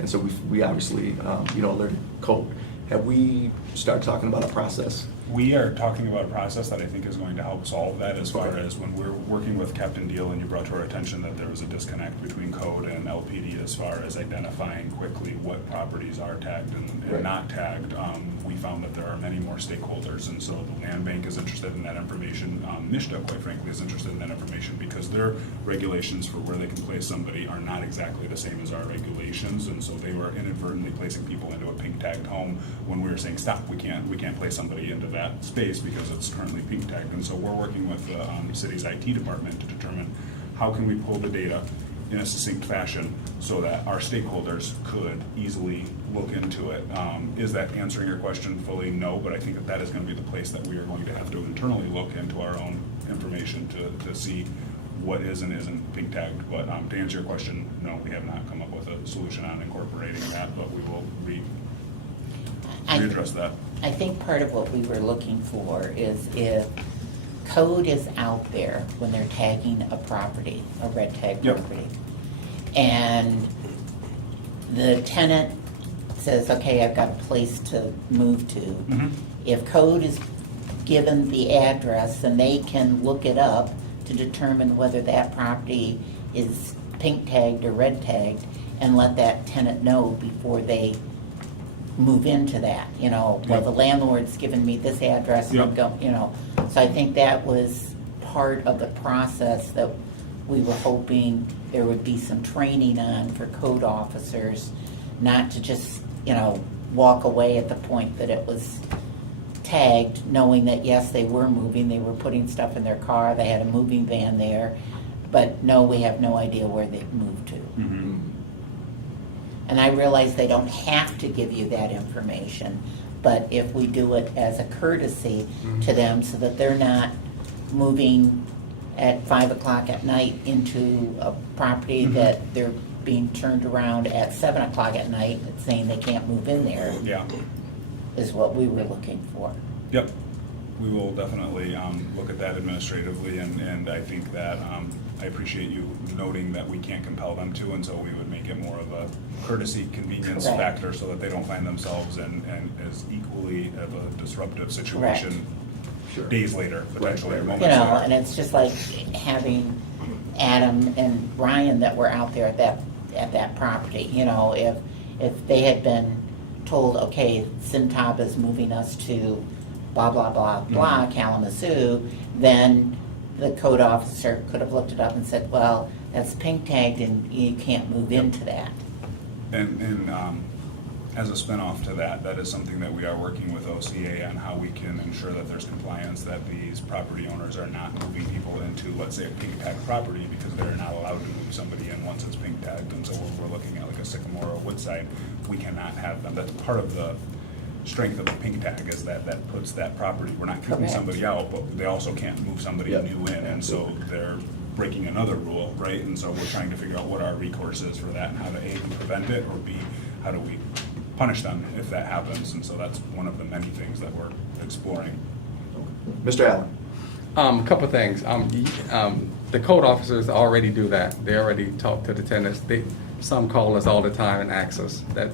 and so we obviously alerted code. Have we started talking about a process? We are talking about a process that I think is going to help solve that as far as when we're working with Captain Deal, and you brought to our attention that there was a disconnect between code and LPD as far as identifying quickly what properties are tagged and not tagged. We found that there are many more stakeholders, and so the land bank is interested in that information. NISHDA, quite frankly, is interested in that information because their regulations for where they can place somebody are not exactly the same as our regulations, and so they were inadvertently placing people into a pink tagged home when we were saying, stop, we can't place somebody into that space because it's currently pink tagged. And so we're working with the city's IT department to determine how can we pull the data in a succinct fashion so that our stakeholders could easily look into it. Is that answering your question fully? No, but I think that is going to be the place that we are going to have to internally look into our own information to see what is and isn't pink tagged. But to answer your question, no, we have not come up with a solution on incorporating that, but we will readdress that. I think part of what we were looking for is if code is out there when they're tagging a property, a red tag property, and the tenant says, okay, I've got a place to move to. If code is given the address, then they can look it up to determine whether that property is pink tagged or red tagged and let that tenant know before they move into that, well, Yep. the landlord's given me this address, and I'm Yep. go, So I think that was part of the process that we were hoping there would be some training on for code officers, not to just, walk away at the point that it was tagged, knowing that yes, they were moving, they were putting stuff in their car, they had a moving van there, but no, we have no idea where they've moved to. Mhm. And I realize they don't have to give you that information, but if we do it as a courtesy to them so that they're not moving at 5 o'clock at night into a property that they're being turned around at 7 o'clock at night and saying they can't move in there, Yeah. is what we were looking for. Yep. We will definitely look at that administratively, and I think that I appreciate you noting that we can't compel them to, and so we would make it more of a courtesy convenience Correct. factor so that they don't find themselves in as equally of a disruptive situation Sure. days later, potentially, or Right. moments You know, later. and it's just like having Adam and Ryan that were out there at that property, if they had been told, okay, Cintab is moving us to blah, blah, blah, blah, Kalamazoo, then the code officer could have looked it up and said, well, that's pink tagged and you can't move into that. And as a spinoff to that, that is something that we are working with OCA on how we can ensure that there's compliance, that these property owners are not moving people into, let's say, a pink tagged property, because they're not allowed to move somebody in once it's pink tagged. And so when we're looking at like a Sycamore or Woodside, we cannot have them. That's part of the strength of the pink tag, is that puts that property, we're not kicking Correct. somebody out, but they also can't move somebody Yep. new in. And so they're breaking another rule, right? And so we're trying to figure out what our recourse is for that and how to A, prevent it, or B, how do we punish them if that happens. And so that's one of the many things that we're exploring. Mr. Allen? A couple of things. The code officers already do that. They already talk to the tenants. Some call us all the time and ask us that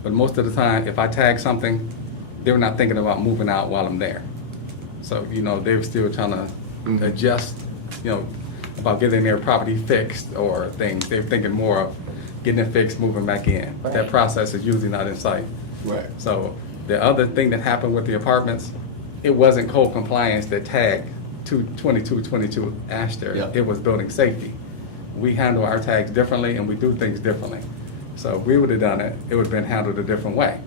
but most of the time, if I tag something, they're not thinking about moving out while I'm there. So, they're still trying to adjust, about getting their property fixed or things. They're thinking more of getting it fixed, moving back in. But that Right. process is usually not in sight. Right. So the other thing that happened with the apartments, it wasn't code compliance that tagged 2222 Astor. Yeah. It was building safety. We handle our tags differently and we do things differently. So if we would have done it, it would have been handled a different way.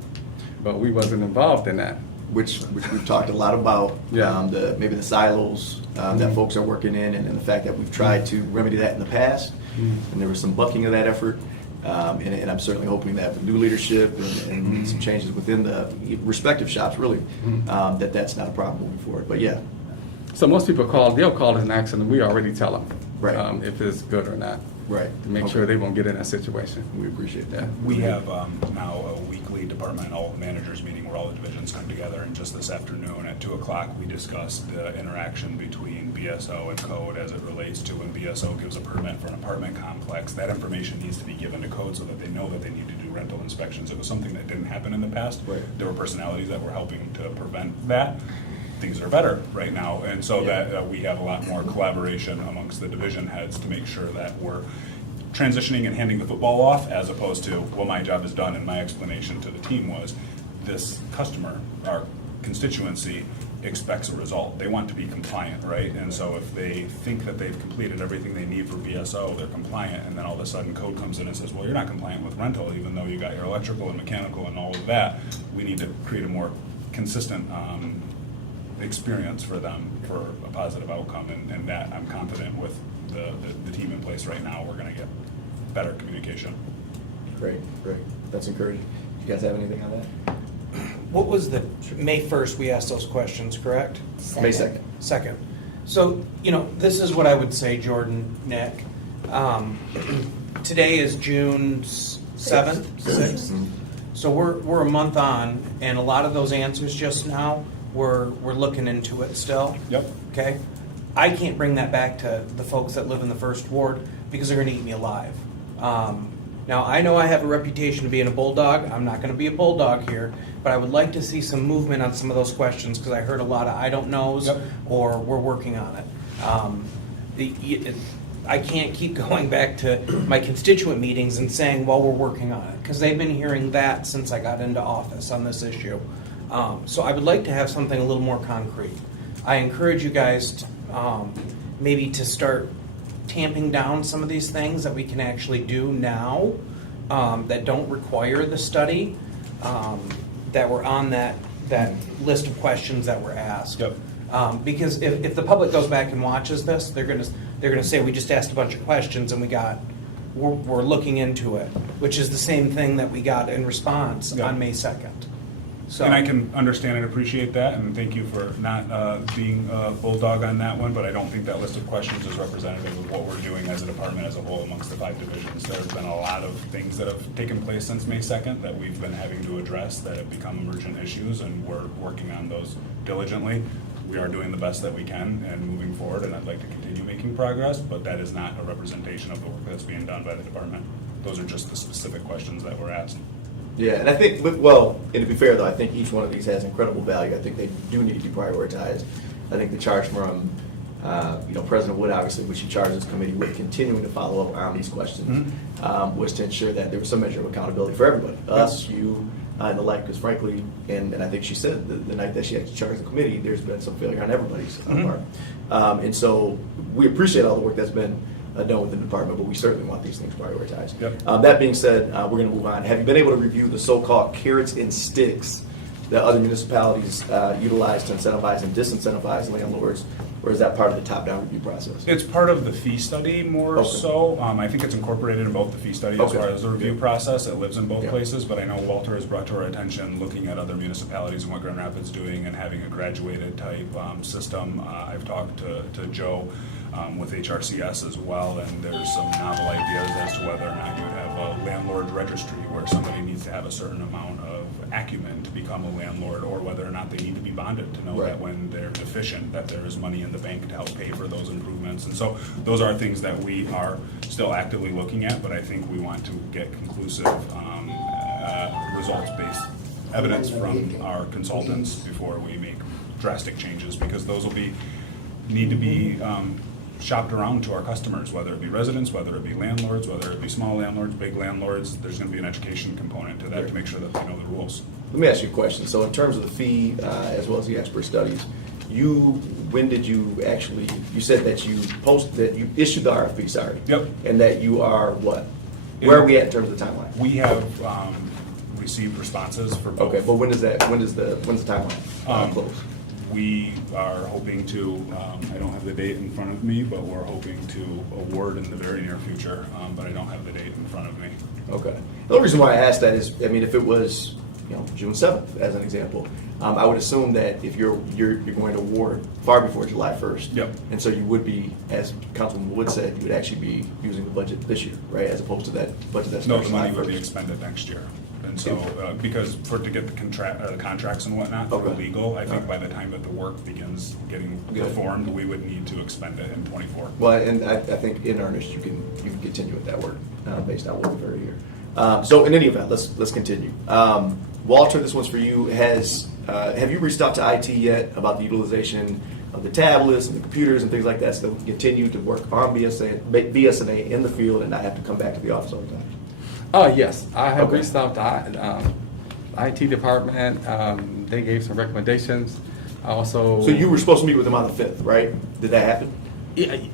But we wasn't involved in that. Which we've talked a lot about, Yeah. maybe the silos that folks are working in, and the fact that we've tried to remedy that in the past, and there was some bucking of that effort, and I'm certainly hoping that with new leadership and some changes within the respective shops, really, that's not a problem moving forward. But yeah, So most people they'll call us and ask them, and we already tell them Right. if it's good or not, right. to make sure they won't get in that situation. We appreciate that. We have now a weekly departmental managers meeting where all the divisions come together, and just this afternoon at 2 o'clock, we discussed the interaction between BSO and code as it relates to when BSO gives a permit for an apartment complex. That information needs to be given to code so that they know that they need to do rental inspections. It was something that didn't happen in the past. Right. There were personalities that were helping to prevent that. Things are better right now, and so that we have a lot more collaboration amongst the division heads to make sure that we're transitioning and handing the football off, as opposed to, well, my job is done, and my explanation to the team was, this customer, our constituency, expects a result. They want to be compliant, right? And so if they think that they've completed everything they need for BSO, they're compliant, and then all of a sudden code comes in and says, well, you're not compliant with rental, even though you got your electrical and mechanical and all of that, we need to create a more consistent experience for them for a positive outcome, and that I'm confident with the team in place right now, we're gonna get better communication. Great. That's encouraging. You guys have anything on that? What was May 1st, we asked those questions, correct? May 2nd. Second. So, this is what I would say, Jordan, Nick. Today is June 7th, 6th. So we're a month on, and a lot of those answers just now, we're looking into it still. Yep. Okay? I can't bring that back to the folks that live in the first ward because they're gonna eat me alive. Now, I know I have a reputation of being a bulldog. I'm not gonna be a bulldog here, but I would like to see some movement on some of those questions because I heard a lot of I don't knows Yep. or we're working on it. I can't keep going back to my constituent meetings and saying, well, we're working on it, because they've been hearing that since I got into office on this issue. So I would like to have something a little more concrete. I encourage you guys to, maybe to start tamping down some of these things that we can actually do now, that don't require the study, that were on that list of questions that were asked. Yep. Because if the public goes back and watches this, they're gonna say, we just asked a bunch of questions and we're looking into it, which is the same thing that we got in response Yep. on May 2nd. So, And I can understand and appreciate that, and thank you for not being a bulldog on that one, but I don't think that list of questions is representative of what we're doing as a department as a whole amongst the 5 divisions. There's been a lot of things that have taken place since May 2nd that we've been having to address that have become emergent issues, and we're working on those diligently. We are doing the best that we can and moving forward, and I'd like to continue making progress, but that is not a representation of the work that's being done by the department. Those are just the specific questions that were asked. Yeah, and I think, well, and to be fair though, I think each one of these has incredible value. I think they do need to be prioritized. I think the charge from, President Wood, obviously, which he charged this committee with continuing to follow up on these questions, was to ensure that there was some measure of accountability for everybody, us, you, and the like, because frankly, and I think she said the night that she had to charge the committee, there's been some failure on everybody's part. And so we appreciate all the work that's been done with the department, but we certainly want these things prioritized. Yep. That being said, we're going to move on. Have you been able to review the so-called carrots and sticks that other municipalities utilize to incentivize and disincentivize landlords, or is that part of the top-down review process? It's part of the fee study more Okay. so. I think it's incorporated in both the fee study as Okay. far as the review process. It lives in both Yeah. places, but I know Walter has brought to our attention looking at other municipalities and what Grand Rapids is doing and having a graduated type system. I've talked to Joe with HRCS as well, and there's some novel ideas as to whether or not you would have a landlord registry where somebody needs to have a certain amount of acumen to become a landlord, or whether or not they need to be bonded to know Right. that when they're deficient, that there is money in the bank to help pay for those improvements. And so those are things that we are still actively looking at, but I think we want to get conclusive results-based evidence from our consultants before we make drastic changes, because those will need to be shopped around to our customers, whether it be residents, whether it be landlords, whether it be small landlords, big landlords. There's going to be an education component to that to make sure that they know the rules. Let me ask you a question. So in terms of the fee, as well as the expert studies, when did you actually, you said that you issued the RFP, sorry. Yep. And that you are what? Where are we at in terms of the timeline? We have received responses for both. Okay, but when's the timeline close? We are hoping to, I don't have the date in front of me, but we're hoping to award in the very near future, but I don't have the date in front of me. Okay. The only reason why I asked that is, I mean, if it was, June 7th, as an example, I would assume that if you're going to award far before July 1st. Yep. And so you would be, as Councilman Wood said, you would actually be using the budget this year, right, as opposed to that budget that's No, starting the money July would be 1st. expended next year. And so, because to get the contracts and whatnot for Okay. legal, I think All by right. the time that the work begins getting Good. performed, we would need to expend it in '24. Well, and I think in earnest, you can continue with that work, based on what we've heard here. So in any event, let's continue. Walter, this one's for you. Have you reached out to IT yet about the utilization of the tablets and the computers and things like that, so that we can continue to work on BSNA in the field and not have to come back to the office all the time? Yes, I have Okay. reached out to IT department. They gave some recommendations. I also. So you were supposed to meet with them on the 5th, right? Did that happen?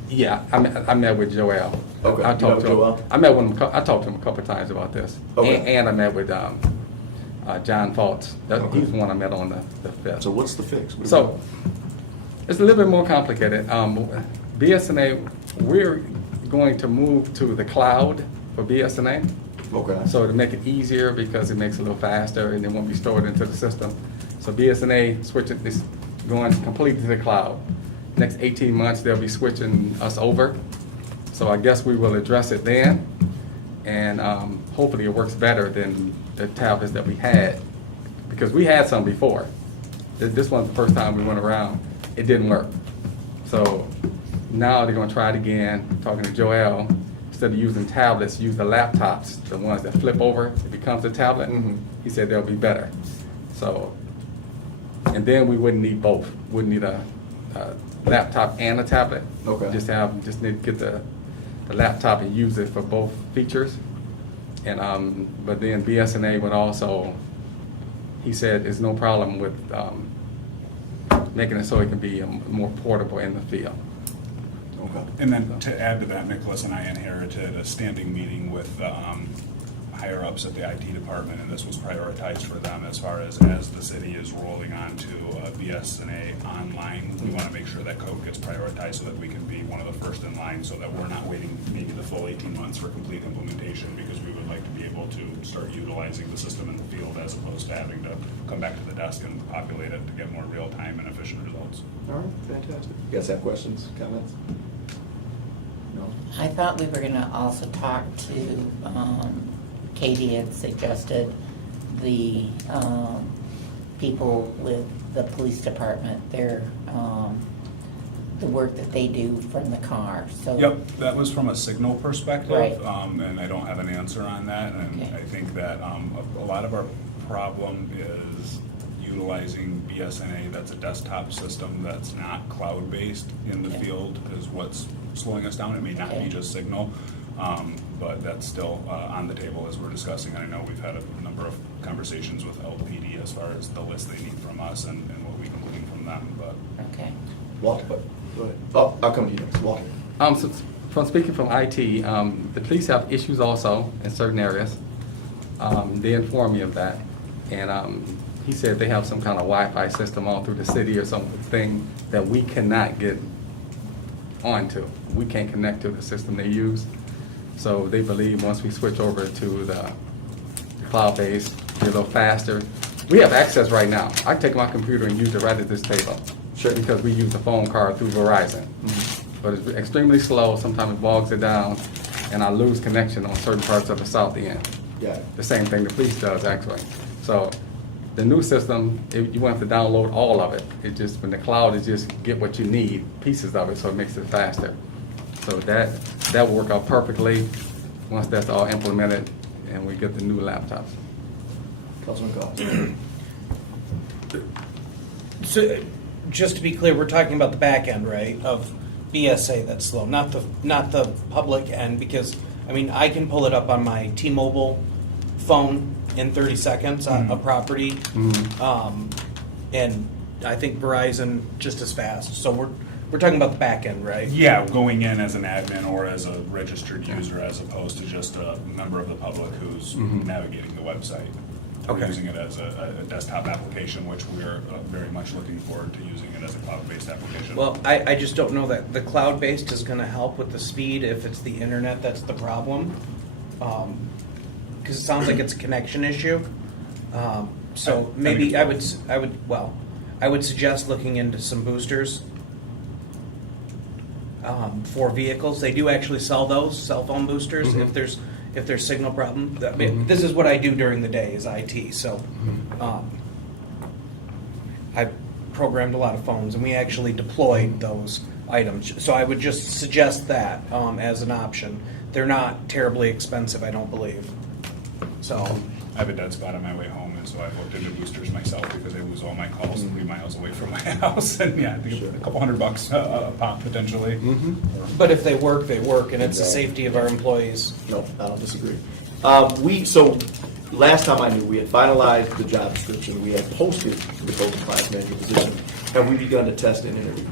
Yeah, I met with Joel. Okay, I you met talked with to him. Joel? I met with him. I talked to him a couple of times about this. Okay. And I met with John Fultz. Okay. He's the one I met on the 5th. So what's the fix? So it's a little bit more complicated. BSNA, we're going to move to the cloud for BSNA. Okay. So to make it easier, because it makes it a little faster and it won't be stored into the system. So BSNA switching is going completely to the cloud. Next 18 months, they'll be switching us over. So I guess we will address it then. And hopefully it works better than the tablets that we had, because we had some before. This one's the first time we went around. It didn't work. So now they're gonna try it again. Talking to Joel, instead of using tablets, use the laptops, the ones that flip over, it becomes a tablet. Mhm. He said they'll be better. So, and then we wouldn't need both. Wouldn't need a laptop and a tablet. Okay. Just need to get the the laptop and use it for both features. And, but then BSNA would also, he said, there's no problem with making it so it can be more portable in the field. Okay. And then to add to that, Nicholas and I inherited a standing meeting with higher ups at the IT department, and this was prioritized for them as far as the city is rolling on to BSNA online. We want to make sure that code gets prioritized so that we can be one of the first in line, so that we're not waiting maybe the full 18 months for complete implementation, because we would like to be able to start utilizing the system in the field as opposed to having to come back to the desk and populate it to get more real-time and efficient results. All right, fantastic. You guys have questions, comments? No? I thought we were gonna also talk to, Katie had suggested the people with the police department, their, the work that they do from the car, so. Yep, that was from a signal perspective, Right. And I don't have an answer on that, and Okay. I think that a lot of our problem is utilizing BSNA, that's a desktop system that's not cloud-based in the Okay. field, is what's slowing us down. It may not Okay. be just signal, but that's still on the table as we're discussing. And I know we've had a number of conversations with LPD as far as the list they need from us and what we can glean from them, but. Okay. Walter, go ahead. Oh, I'll come to you next. Walter. So from speaking from IT, the police have issues also in certain areas. They informed me of that, and he said they have some kind of Wi-Fi system all through the city or something that we cannot get onto. We can't connect to the system they use. So they believe once we switch over to the cloud-based, be a little faster. We have access right now. I can take my computer and use it right at this table. Sure. Because we use the phone card through Verizon. But it's extremely slow, sometimes it bogs it down, and I lose connection on certain parts of the south end. Yeah. The same thing the police does, actually. So the new system, you won't have to download all of it. It just, when the cloud is just get what you need, pieces of it, so it makes it faster. So that will work out perfectly once that's all implemented and we get the new laptops. Councilman Cox. So, just to be clear, we're talking about the back end, right, of BSA that's slow, not the public end, because, I mean, I can pull it up on my T-Mobile phone in 30 seconds on a property, and I think Verizon just as fast. So we're talking about the back end, right? Yeah, going in as an admin or as a registered user as opposed to just a member of the public who's navigating the website. We're Okay. using it as a desktop application, which we're very much looking forward to using it as a cloud-based application. Well, I just don't know that the cloud-based is going to help with the speed if it's the internet that's the problem. Because it sounds like it's a connection issue. So I maybe think I would suggest looking into some boosters for vehicles. They do actually sell those cell phone boosters if there's signal problem. This is what I do during the day is IT. So I programmed a lot of phones, and we actually deployed those items. So I would just suggest that as an option. They're not terribly expensive, I don't believe. So I have a dead spot on my way home, and so I've looked into boosters myself because I lose all my calls 3 miles away from my house. And yeah, I think a couple $100 a pop potentially. but if they work, and it's the safety of our employees. No, I don't disagree. So last time I knew, we had finalized the job description. We had posted the open class manager position. Have we begun to test and interview?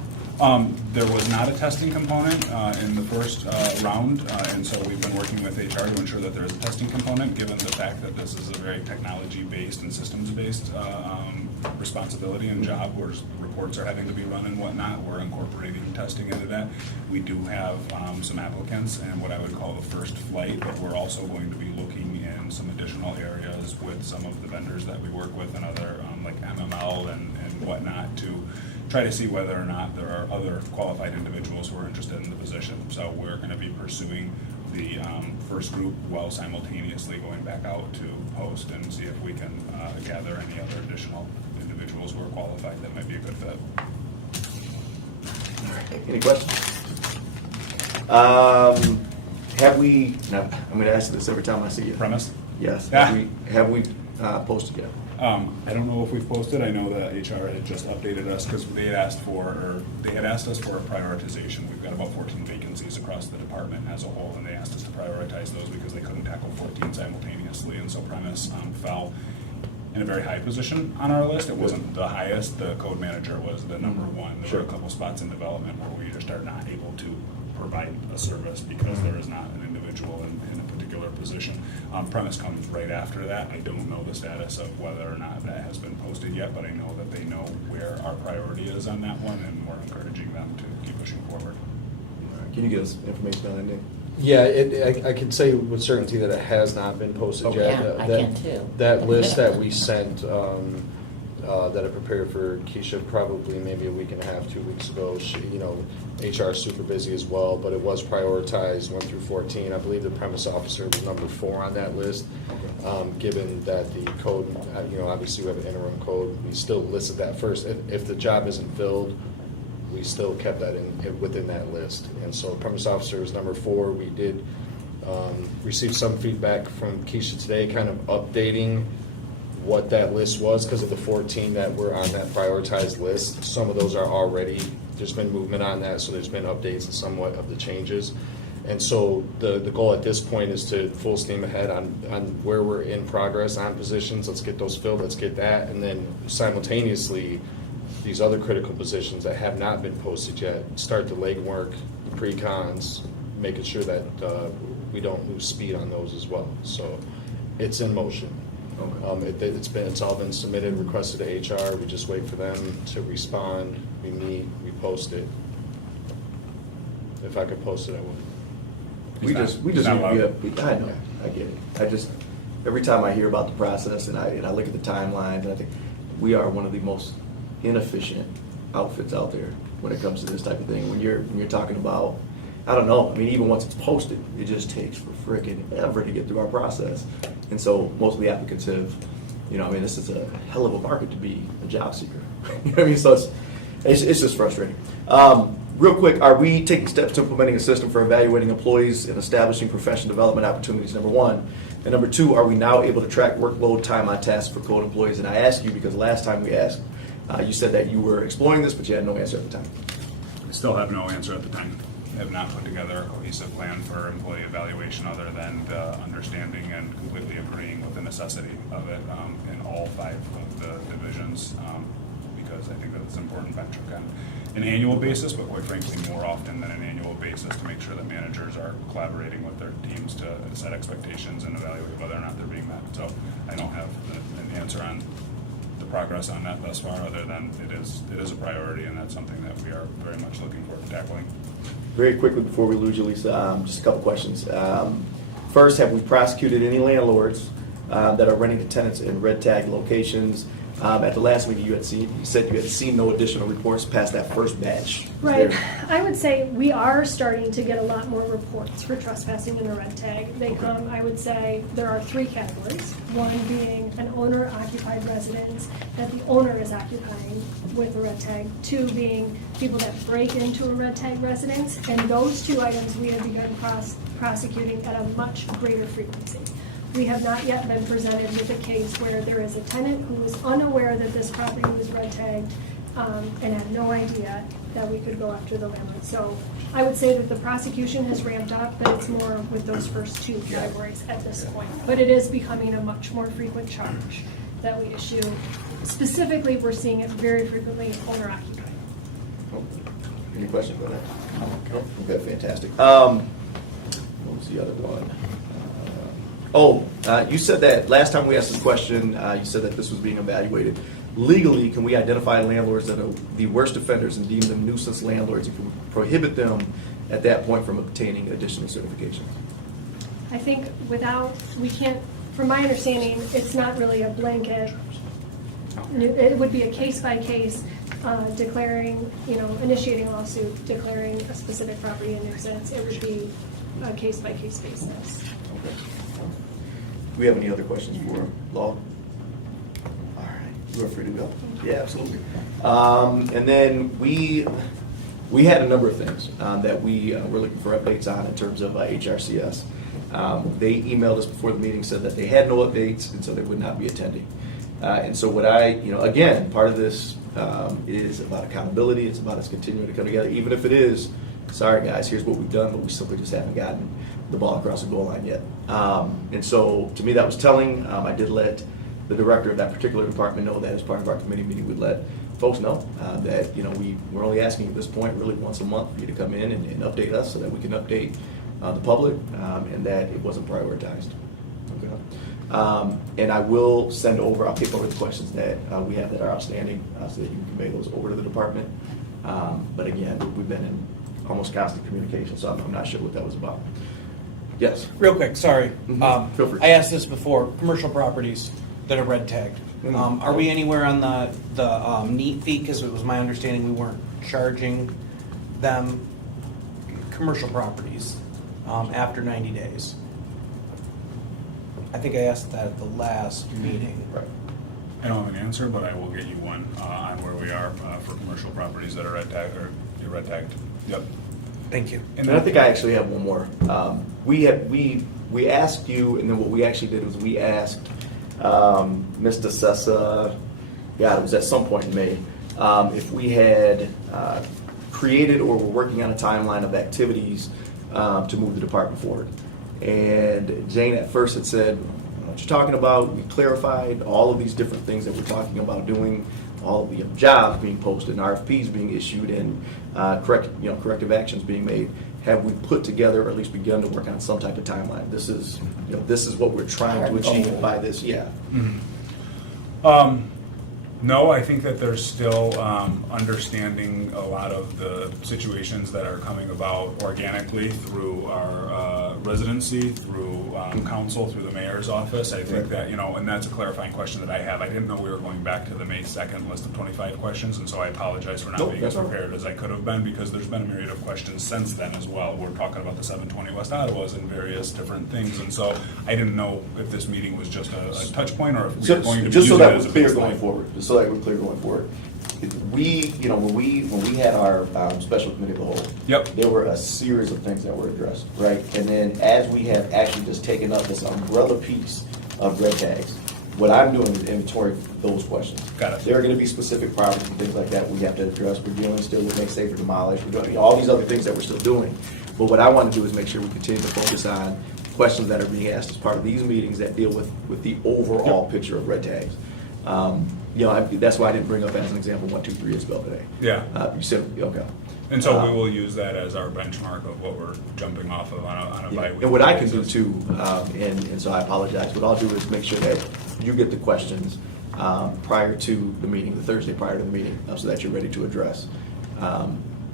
There was not a testing component in the first round, and so we've been working with HR to ensure that there is a testing component, given the fact that this is a very technology-based and systems-based responsibility and job where reports are having to be run and whatnot. We're incorporating testing into that. We do have some applicants and what I would call the first flight, but we're also going to be looking in some additional areas with some of the vendors that we work with and other, like MML and whatnot, to try to see whether or not there are other qualified individuals who are interested in the position. So we're going to be pursuing the first group while simultaneously going back out to post and see if we can gather any other additional individuals who are qualified that might be a good fit. Any questions? Have we, now, I'm going to ask this every time I see you. Premise? Yes. Yeah. Have we posted yet? I don't know if we've posted. I know that HR had just updated us because they had asked us for a prioritization. We've got about 14 vacancies across the department as a whole, and they asked us to prioritize those because they couldn't tackle 14 simultaneously. And so Premise fell in a very high position on our list. It wasn't the highest. The code manager was the number one. There were a couple spots in development where we just are not able to provide a service because there is not an individual in a particular position. Premise comes right after that. I don't know the status of whether or not that has been posted yet, but I know that they know where our priority is on that one, and we're encouraging them to keep pushing forward. Can you give us information on that, Nick? Yeah, I can say with certainty that it has not been posted Okay. yet. Yeah, I can too. That list that we sent, that I prepared for Keisha probably maybe a week and a half, 2 weeks ago. She, HR is super busy as well, but it was prioritized 1 through 14. I believe the premise officer was number 4 on that list. Given that the code, obviously we have an interim code, we still listed that first. If the job isn't filled, we still kept that within that list. And so premise officer is number 4. We did receive some feedback from Keisha today, kind of updating what that list was because of the 14 that were on that prioritized list. Some of those are already, there's been movement on that, so there's been updates and somewhat of the changes. And so the goal at this point is to full steam ahead on where we're in progress on positions. Let's get those filled, let's get that, and then simultaneously these other critical positions that have not been posted yet, start the legwork, pre-cons, making sure that we don't lose speed on those as well. So it's in motion. Okay. It's all been submitted, requested to HR. We just wait for them to respond. We meet, we post it. If I could post it, I would. We just need to get. I know, I get it. Every time I hear about the process and I look at the timelines, and I think we are one of the most inefficient outfits out there when it comes to this type of thing. When you're talking about, I don't know. I mean, even once it's posted, it just takes for frickin' ever to get through our process. And so most of the applicants have, this is a hell of a market to be a job seeker. You know what I mean? So it's just frustrating. Real quick, are we taking steps to implementing a system for evaluating employees and establishing professional development opportunities, number 1? And number 2, are we now able to track workload time on tasks for code employees? And I ask you because last time we asked, you said that you were exploring this, but you had no answer at the time. I still have no answer at the time. I have not put together a cohesive plan for employee evaluation other than the understanding and completely agreeing with the necessity of it in all 5 of the divisions, because I think that it's an important metric on an annual basis, but quite frankly more often than an annual basis, to make sure that managers are collaborating with their teams to set expectations and evaluate whether or not they're being met. So I don't have an answer on the progress on that thus far, other than it is a priority, and that's something that we are very much looking forward to tackling. Very quickly before we lose you, Lisa, just a couple questions. First, have we prosecuted any landlords that are renting to tenants in red tag locations? At the last meeting, you said you had seen no additional reports past that first batch. Right. I would say we are starting to get a lot more reports for trespassing in the red tag. They come, I would say, there are 3 categories. One being an owner-occupied residence that the owner is occupying with a red tag. 2 being people that break into a red tag residence. And those 2 items we have begun prosecuting at a much greater frequency. We have not yet been presented with a case where there is a tenant who was unaware that this property was red tagged and had no idea that we could go after the landlord. So I would say that the prosecution has ramped up, but it's more with those first 2 categories at this point. But it is becoming a much more frequent charge that we issue. Specifically, we're seeing it very frequently owner occupied. Any questions about that? Okay, fantastic. What was the other one? You said that last time we asked this question, you said that this was being evaluated. Legally, can we identify landlords that are the worst offenders and deem them nuisance landlords and can prohibit them at that point from obtaining additional certifications? I think we can't, from my understanding, it's not really a blanket. It would be a case-by-case declaring, initiating a lawsuit, declaring a specific property a nuisance. It would be a case-by-case basis. Okay. Do we have any other questions for Law? All right, you are free to go. Yeah, absolutely. And then we had a number of things that we were looking for updates on in terms of HRCS. They emailed us before the meeting, said that they had no updates, and so they would not be attending. And so what I, again, part of this is about accountability. It's about us continuing to come together, even if it is, sorry guys, here's what we've done, but we simply just haven't gotten the ball across the goal line yet. And so to me, that was telling. I did let the director of that particular department know that as part of our committee meeting, we'd let folks know that, we're only asking at this point really once a month for you to come in and update us so that we can update the public, and that it wasn't prioritized. Okay. And I will send over, I'll take over the questions that we have that are outstanding so that you can convey those over to the department. But again, we've been in almost constant communication, so I'm not sure what that was about. Yes? Real quick, sorry. Feel free. I asked this before, commercial properties that are red tagged. Are we anywhere on the NEAT fee? Because it was my understanding we weren't charging them commercial properties after 90 days. I think I asked that at the last meeting. Right. I don't have an answer, but I will get you one on where we are for commercial properties that are red tagged or red tagged. Yep. Thank you. And then I think I actually have one more. We asked you, and then what we actually did was we asked Ms. DeSessa, it was at some point in May, if we had created or were working on a timeline of activities to move the department forward. And Jane at first had said, what you're talking about, we clarified all of these different things that we're talking about doing, all of the jobs being posted and RFPs being issued and corrective actions being made. Have we put together or at least begun to work on some type of timeline? This is what we're trying to achieve by this. Yeah. Mm-hmm. No, I think that there's still understanding a lot of the situations that are coming about organically through our residency, through council, through the mayor's office. I think that, and that's a clarifying question that I have. I didn't know we were going back to the May 2nd list of 25 questions, and so I apologize for not being as prepared as I could have been, because there's been a myriad of questions since then as well. We're talking about the 720 West Ottawas and various different things, and so I didn't know if this meeting was just a touch point or if we were going to be just so using that it as we're a clear baseline. going forward. Just so that we're clear going forward. When we had our special committee of the whole, Yep. there were a series of things that were addressed, right? And then as we have actually just taken up this umbrella piece of red tags, what I'm doing is inventory those questions. Got it. There are going to be specific properties and things like that we have to address. We're dealing still with make safe or demolish. We're doing all these other things that we're still doing. But what I want to do is make sure we continue to focus on questions that are being asked as part of these meetings that deal with the overall picture of red tags. That's why I didn't bring up as an example 1, 2, 3 Isabel today. Yeah. You said, okay. And so we will use that as our benchmark of what we're jumping off of on a bi-weekly And what I can do basis. too, and so I apologize, what I'll do is make sure that you get the questions prior to the meeting, the Thursday prior to the meeting, so that you're ready to address.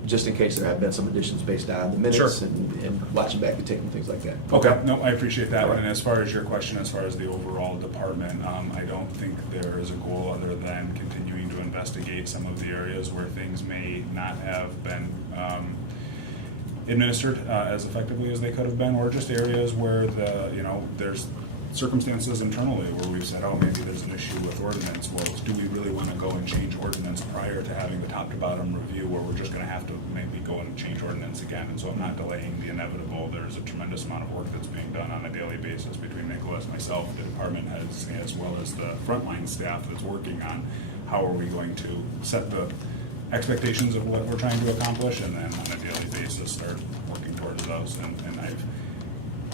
Just in case there have been some additions based on the minutes Sure. and watching back the tape and things like that. Okay, no, I appreciate that. All right. And as far as your question, as far as the overall department, I don't think there is a goal other than continuing to investigate some of the areas where things may not have been administered as effectively as they could have been, or just areas where there's circumstances internally where we've said, oh, maybe there's an issue with ordinance. Well, do we really want to go and change ordinance prior to having the top to bottom review, where we're just going to have to maybe go and change ordinance again? And so I'm not delaying the inevitable. There's a tremendous amount of work that's being done on a daily basis between Nicholas, myself, the department heads, as well as the frontline staff that's working on how are we going to set the expectations of what we're trying to accomplish, and then on a daily basis start working towards those. And I've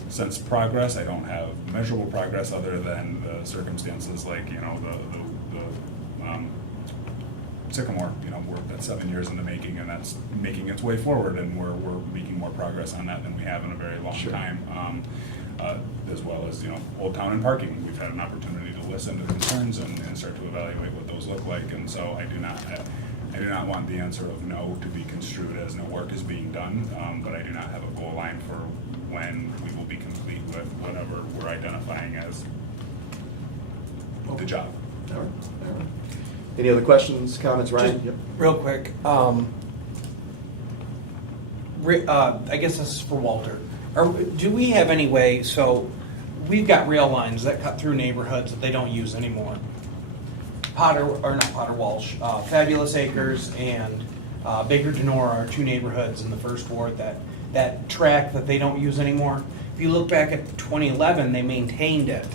since progress. I don't have measurable progress other than the circumstances like, the Sycamore, work that's 7 years in the making, and that's making its way forward, and we're making more progress on that than we have in a very long time. As well as, Old Town and parking. We've had an opportunity to listen to the concerns and start to evaluate what those look like, and so I do not want the answer of no to be construed as no work is being done, but I do not have a goal line for when we will be complete with whatever we're identifying as the job. All right. Any other questions, comments, Ryan? Just real quick, I guess this is for Walter. Do we have any way, so we've got rail lines that cut through neighborhoods that they don't use anymore. Walsh, Fabulous Acres and Baker Denora are two neighborhoods in the first ward that track that they don't use anymore. If you look back at 2011, they maintained it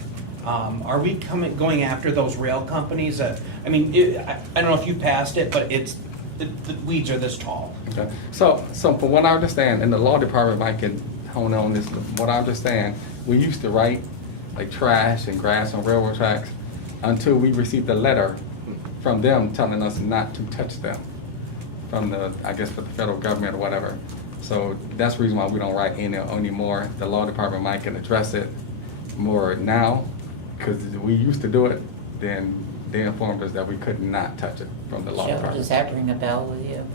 Are we going after those rail companies that, I mean, I don't know if you passed it, but the weeds are this tall. Okay. So from what I understand, and the law department might can hone in on this, what I understand, we used to write like trash and grass on railroad tracks until we received a letter from them telling us not to touch them, from the, I guess, for the federal government or whatever. So that's the reason why we don't write any anymore. The law department might can address it more now, because we used to do it, then they informed us that we could not touch it from the law Joe, department. does that ring a bell with you?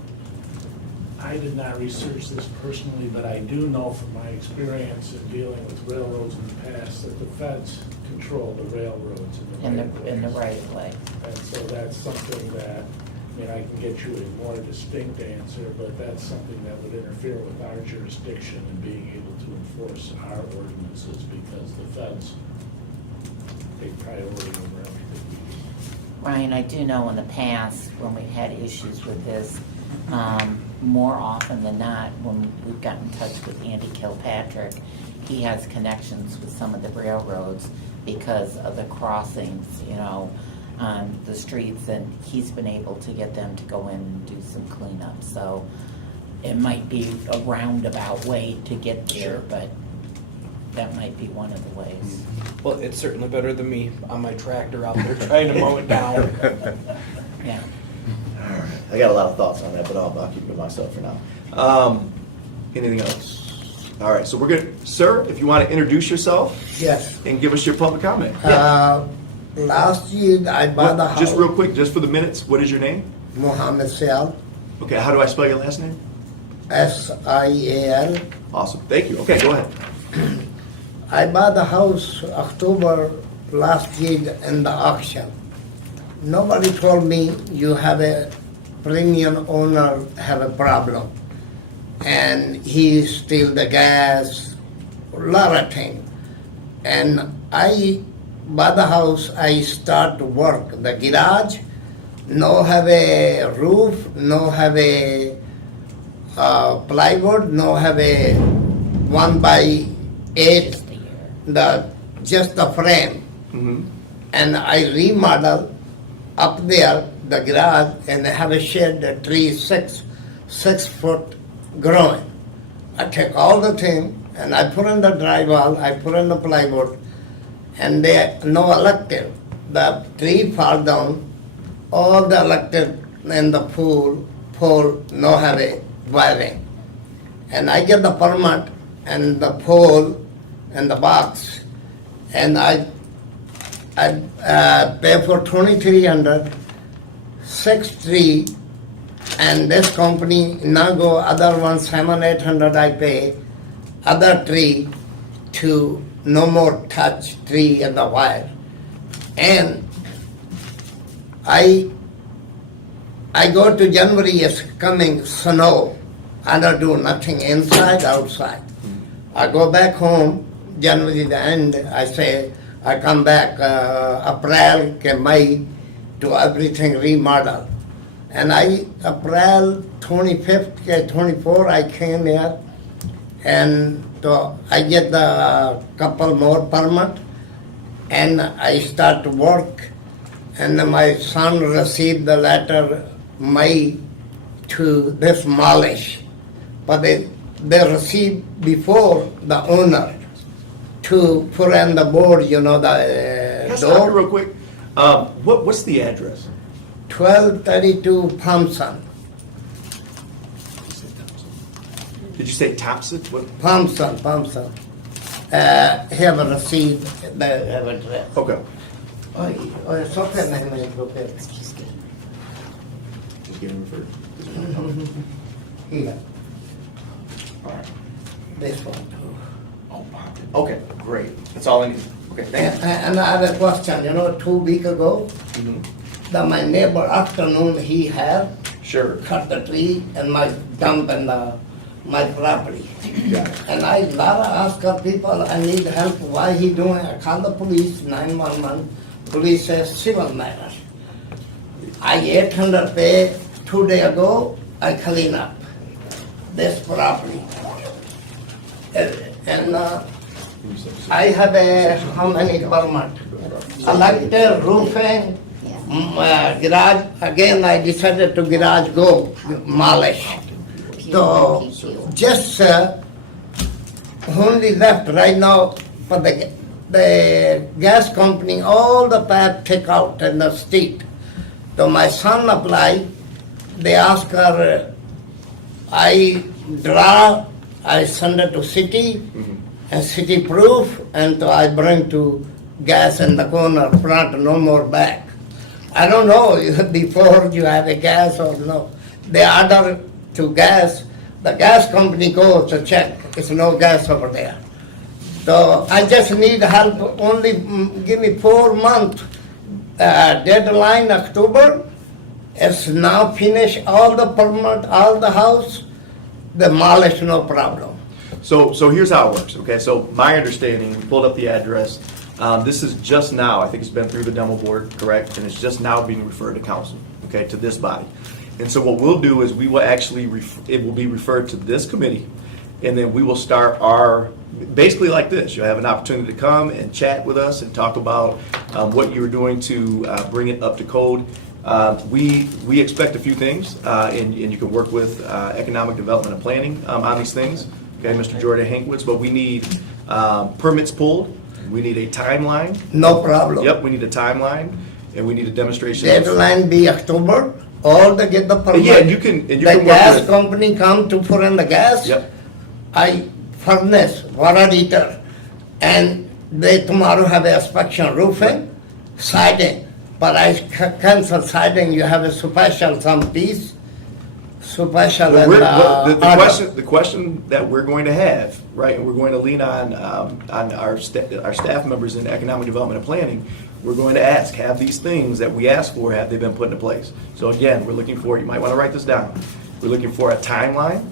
I did not research this personally, but I do know from my experience in dealing with railroads in the past that the feds control the railroads In the right of way. And so that's something that, I mean, I can get you a more distinct answer, but that's something that would interfere with our jurisdiction and being able to enforce our ordinances because the feds take priority over everything. Ryan, I do know in the past, when we've had issues with this, more often than not, when we've gotten in touch with Andy Kilpatrick, he has connections with some of the railroads because of the crossings, on the streets, and he's been able to get them to go in and do some cleanup. So it might be a roundabout way to get there, but that might be one of the ways. Well, it's certainly better than me on my tractor out there trying to mow it down. Yeah. All right. I got a lot of thoughts on that, but I'll keep it to myself for now. Anything else? All right, so we're good. Sir, if you want to introduce yourself Yes. and give us your public comment. Last year I bought a house. Just real quick, just for the minutes, what is your name? Mohammed Sial, Okay, how do I spell your last name? SIAL. Awesome, thank you. Okay, go ahead. I bought the house October last year in the auction. Nobody told me you have a premium owner have a problem. And he steal the gas, a lot of things. And I bought the house, I start to work. The garage, no have a roof, no have a plywood, no have a 1x8, just the frame. Mm-hmm. And I remodel up there the garage and have a shed, a tree 6 foot growing. I take all the thing and I put in the drywall, I put in the plywood, and they no electric. The tree fall down, all the electric in the pole no have a wiring. And I get the permit and the pole and the box, and I pay for $2,300, 6 tree, and this company now go other one $700-800 I pay, other tree to no more touch tree and the wire. And I go to January is coming snow. I don't do nothing inside, outside. I go back home, January the end, I say, I come back April, May to everything remodel. And April 25th, 24, I came here and I get the couple more permit and I start to work. And my son received the letter May to demolish. But they received before the owner to put in the board, the Can I stop you real quick? What's the address? 1232 Thompson. Did you say Thompson? What? Thompson. Have received the address. Okay. It's okay, man, it's okay. Just give him for. Here, All right. this one too. Okay, great. That's all I need. Okay, thank you. And I have a question, 2 weeks ago, my neighbor afternoon, he had Sure. cut the tree and my dump in my property. Yeah. And I lot of ask people, I need help, why he doing, I call the police, 911, police says civil matter. I 800 pay 2 days ago, I clean up this property. And I have how many permit? Electric, roofing, garage, again I decided to garage go, demolish. So, just only left right now for the gas company, all the pipe take out in the street. So my son applied, they ask her, I draw, I send it to city, and city proof, and so I bring to gas in the corner front, no more back. I don't know before you have a gas or no. They order to gas, the gas company goes to check, there's no gas over there. So I just need help, only give me 4 months, deadline October. It's now finished, all the permit, all the house, demolish, no problem. So here's how it works, okay? So my understanding, we pulled up the address. This is just now, I think it's been through the demo board, correct? And it's just now being referred to council, okay, to this body. And so what we'll do is we will actually, it will be referred to this committee, and then we will start our, basically like this. You'll have an opportunity to come and chat with us and talk about what you're doing to bring it up to code. We expect a few things, and you can work with economic development and planning on these things. Okay, Mr. Jordan Hankwitz, but we need permits pulled. We need a timeline. No problem. Yep, we need a timeline, and we need a demonstration. Deadline be October, all to get the permit. Yeah, and you can The work gas with it. company come to put in the gas. Yep. I furnace, water heater, and they tomorrow have a inspection roofing, siding. But I cancel siding, you have a special some piece, special But and the question that we're going to have, right, and we're going to lean on our staff members in economic development and planning, we're going to ask, have these things that we asked for, have they been put into place? So again, we're looking for, you might want to write this down, we're looking for a timeline,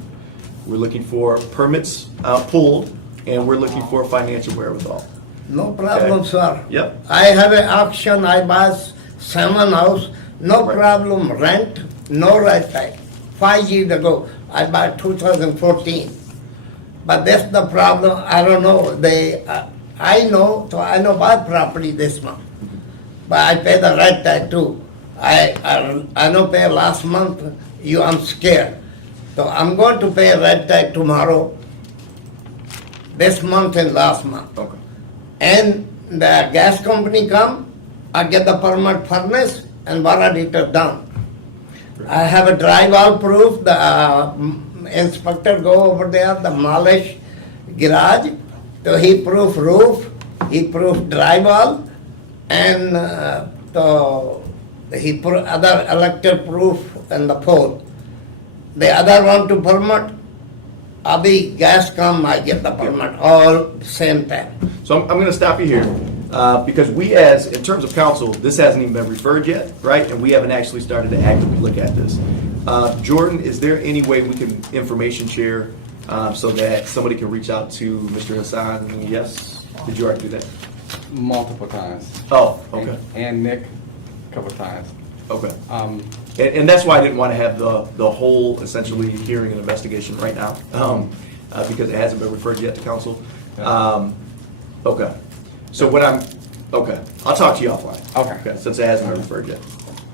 we're looking for permits pulled, and we're looking for financial wherewithal. No problem, Okay. sir. Yep. I have an auction, I buy 7 house, no Right. problem, rent, no right back. 5 years ago, I bought 2014. But that's the problem, I don't know, I know buy property this month. But I pay the rent tag too. I know pay last month, I'm scared. So I'm going to pay rent tag tomorrow, this month and last month. Okay. And the gas company come, I get the permit furnace and water heater done. I have a drywall proof, the inspector go over there, demolish garage, so he proof roof, he proof drywall, and he put other electric proof in the pole. The other one to permit, Abhi gas come, I get the permit, all same time. So I'm going to stop you here, because we in terms of council, this hasn't even been referred yet, right? And we haven't actually started to actively look at this. Jordan, is there any way we can information share so that somebody can reach out to Mr. Hassan? Yes? Did you already do that? Multiple times. Oh, okay. And Nick, a couple times. Okay. And that's why I didn't want to have the whole essentially hearing and investigation right now, because it hasn't been referred yet to council. Okay. So okay, I'll talk to you offline. Okay, since it hasn't been referred yet.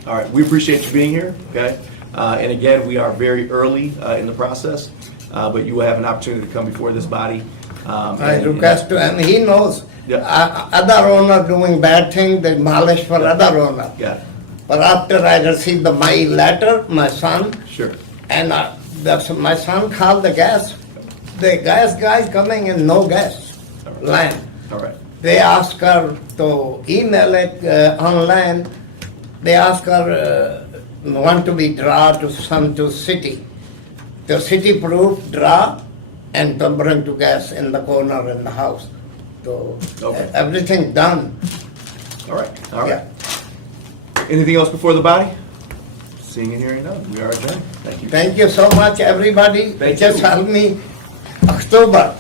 All right, we appreciate you being here, okay? And again, we are very early in the process, but you will have an opportunity to come before this body. I request to him, he knows. Yeah. Other owner doing bad thing, they demolish for other owner. Yeah, But after I received my letter, my son, sure. and my son called the gas guys coming and no gas line. All right. They ask her to email it online. They ask her want to be draw to city. The city proof draw and to bring to gas in the corner in the house. So Okay. everything done. All right. All right. Yeah. Anything else before the body? Seeing and hearing none, we are adjourned. Thank you. Thank you so much, everybody. Thank Just you. help me October.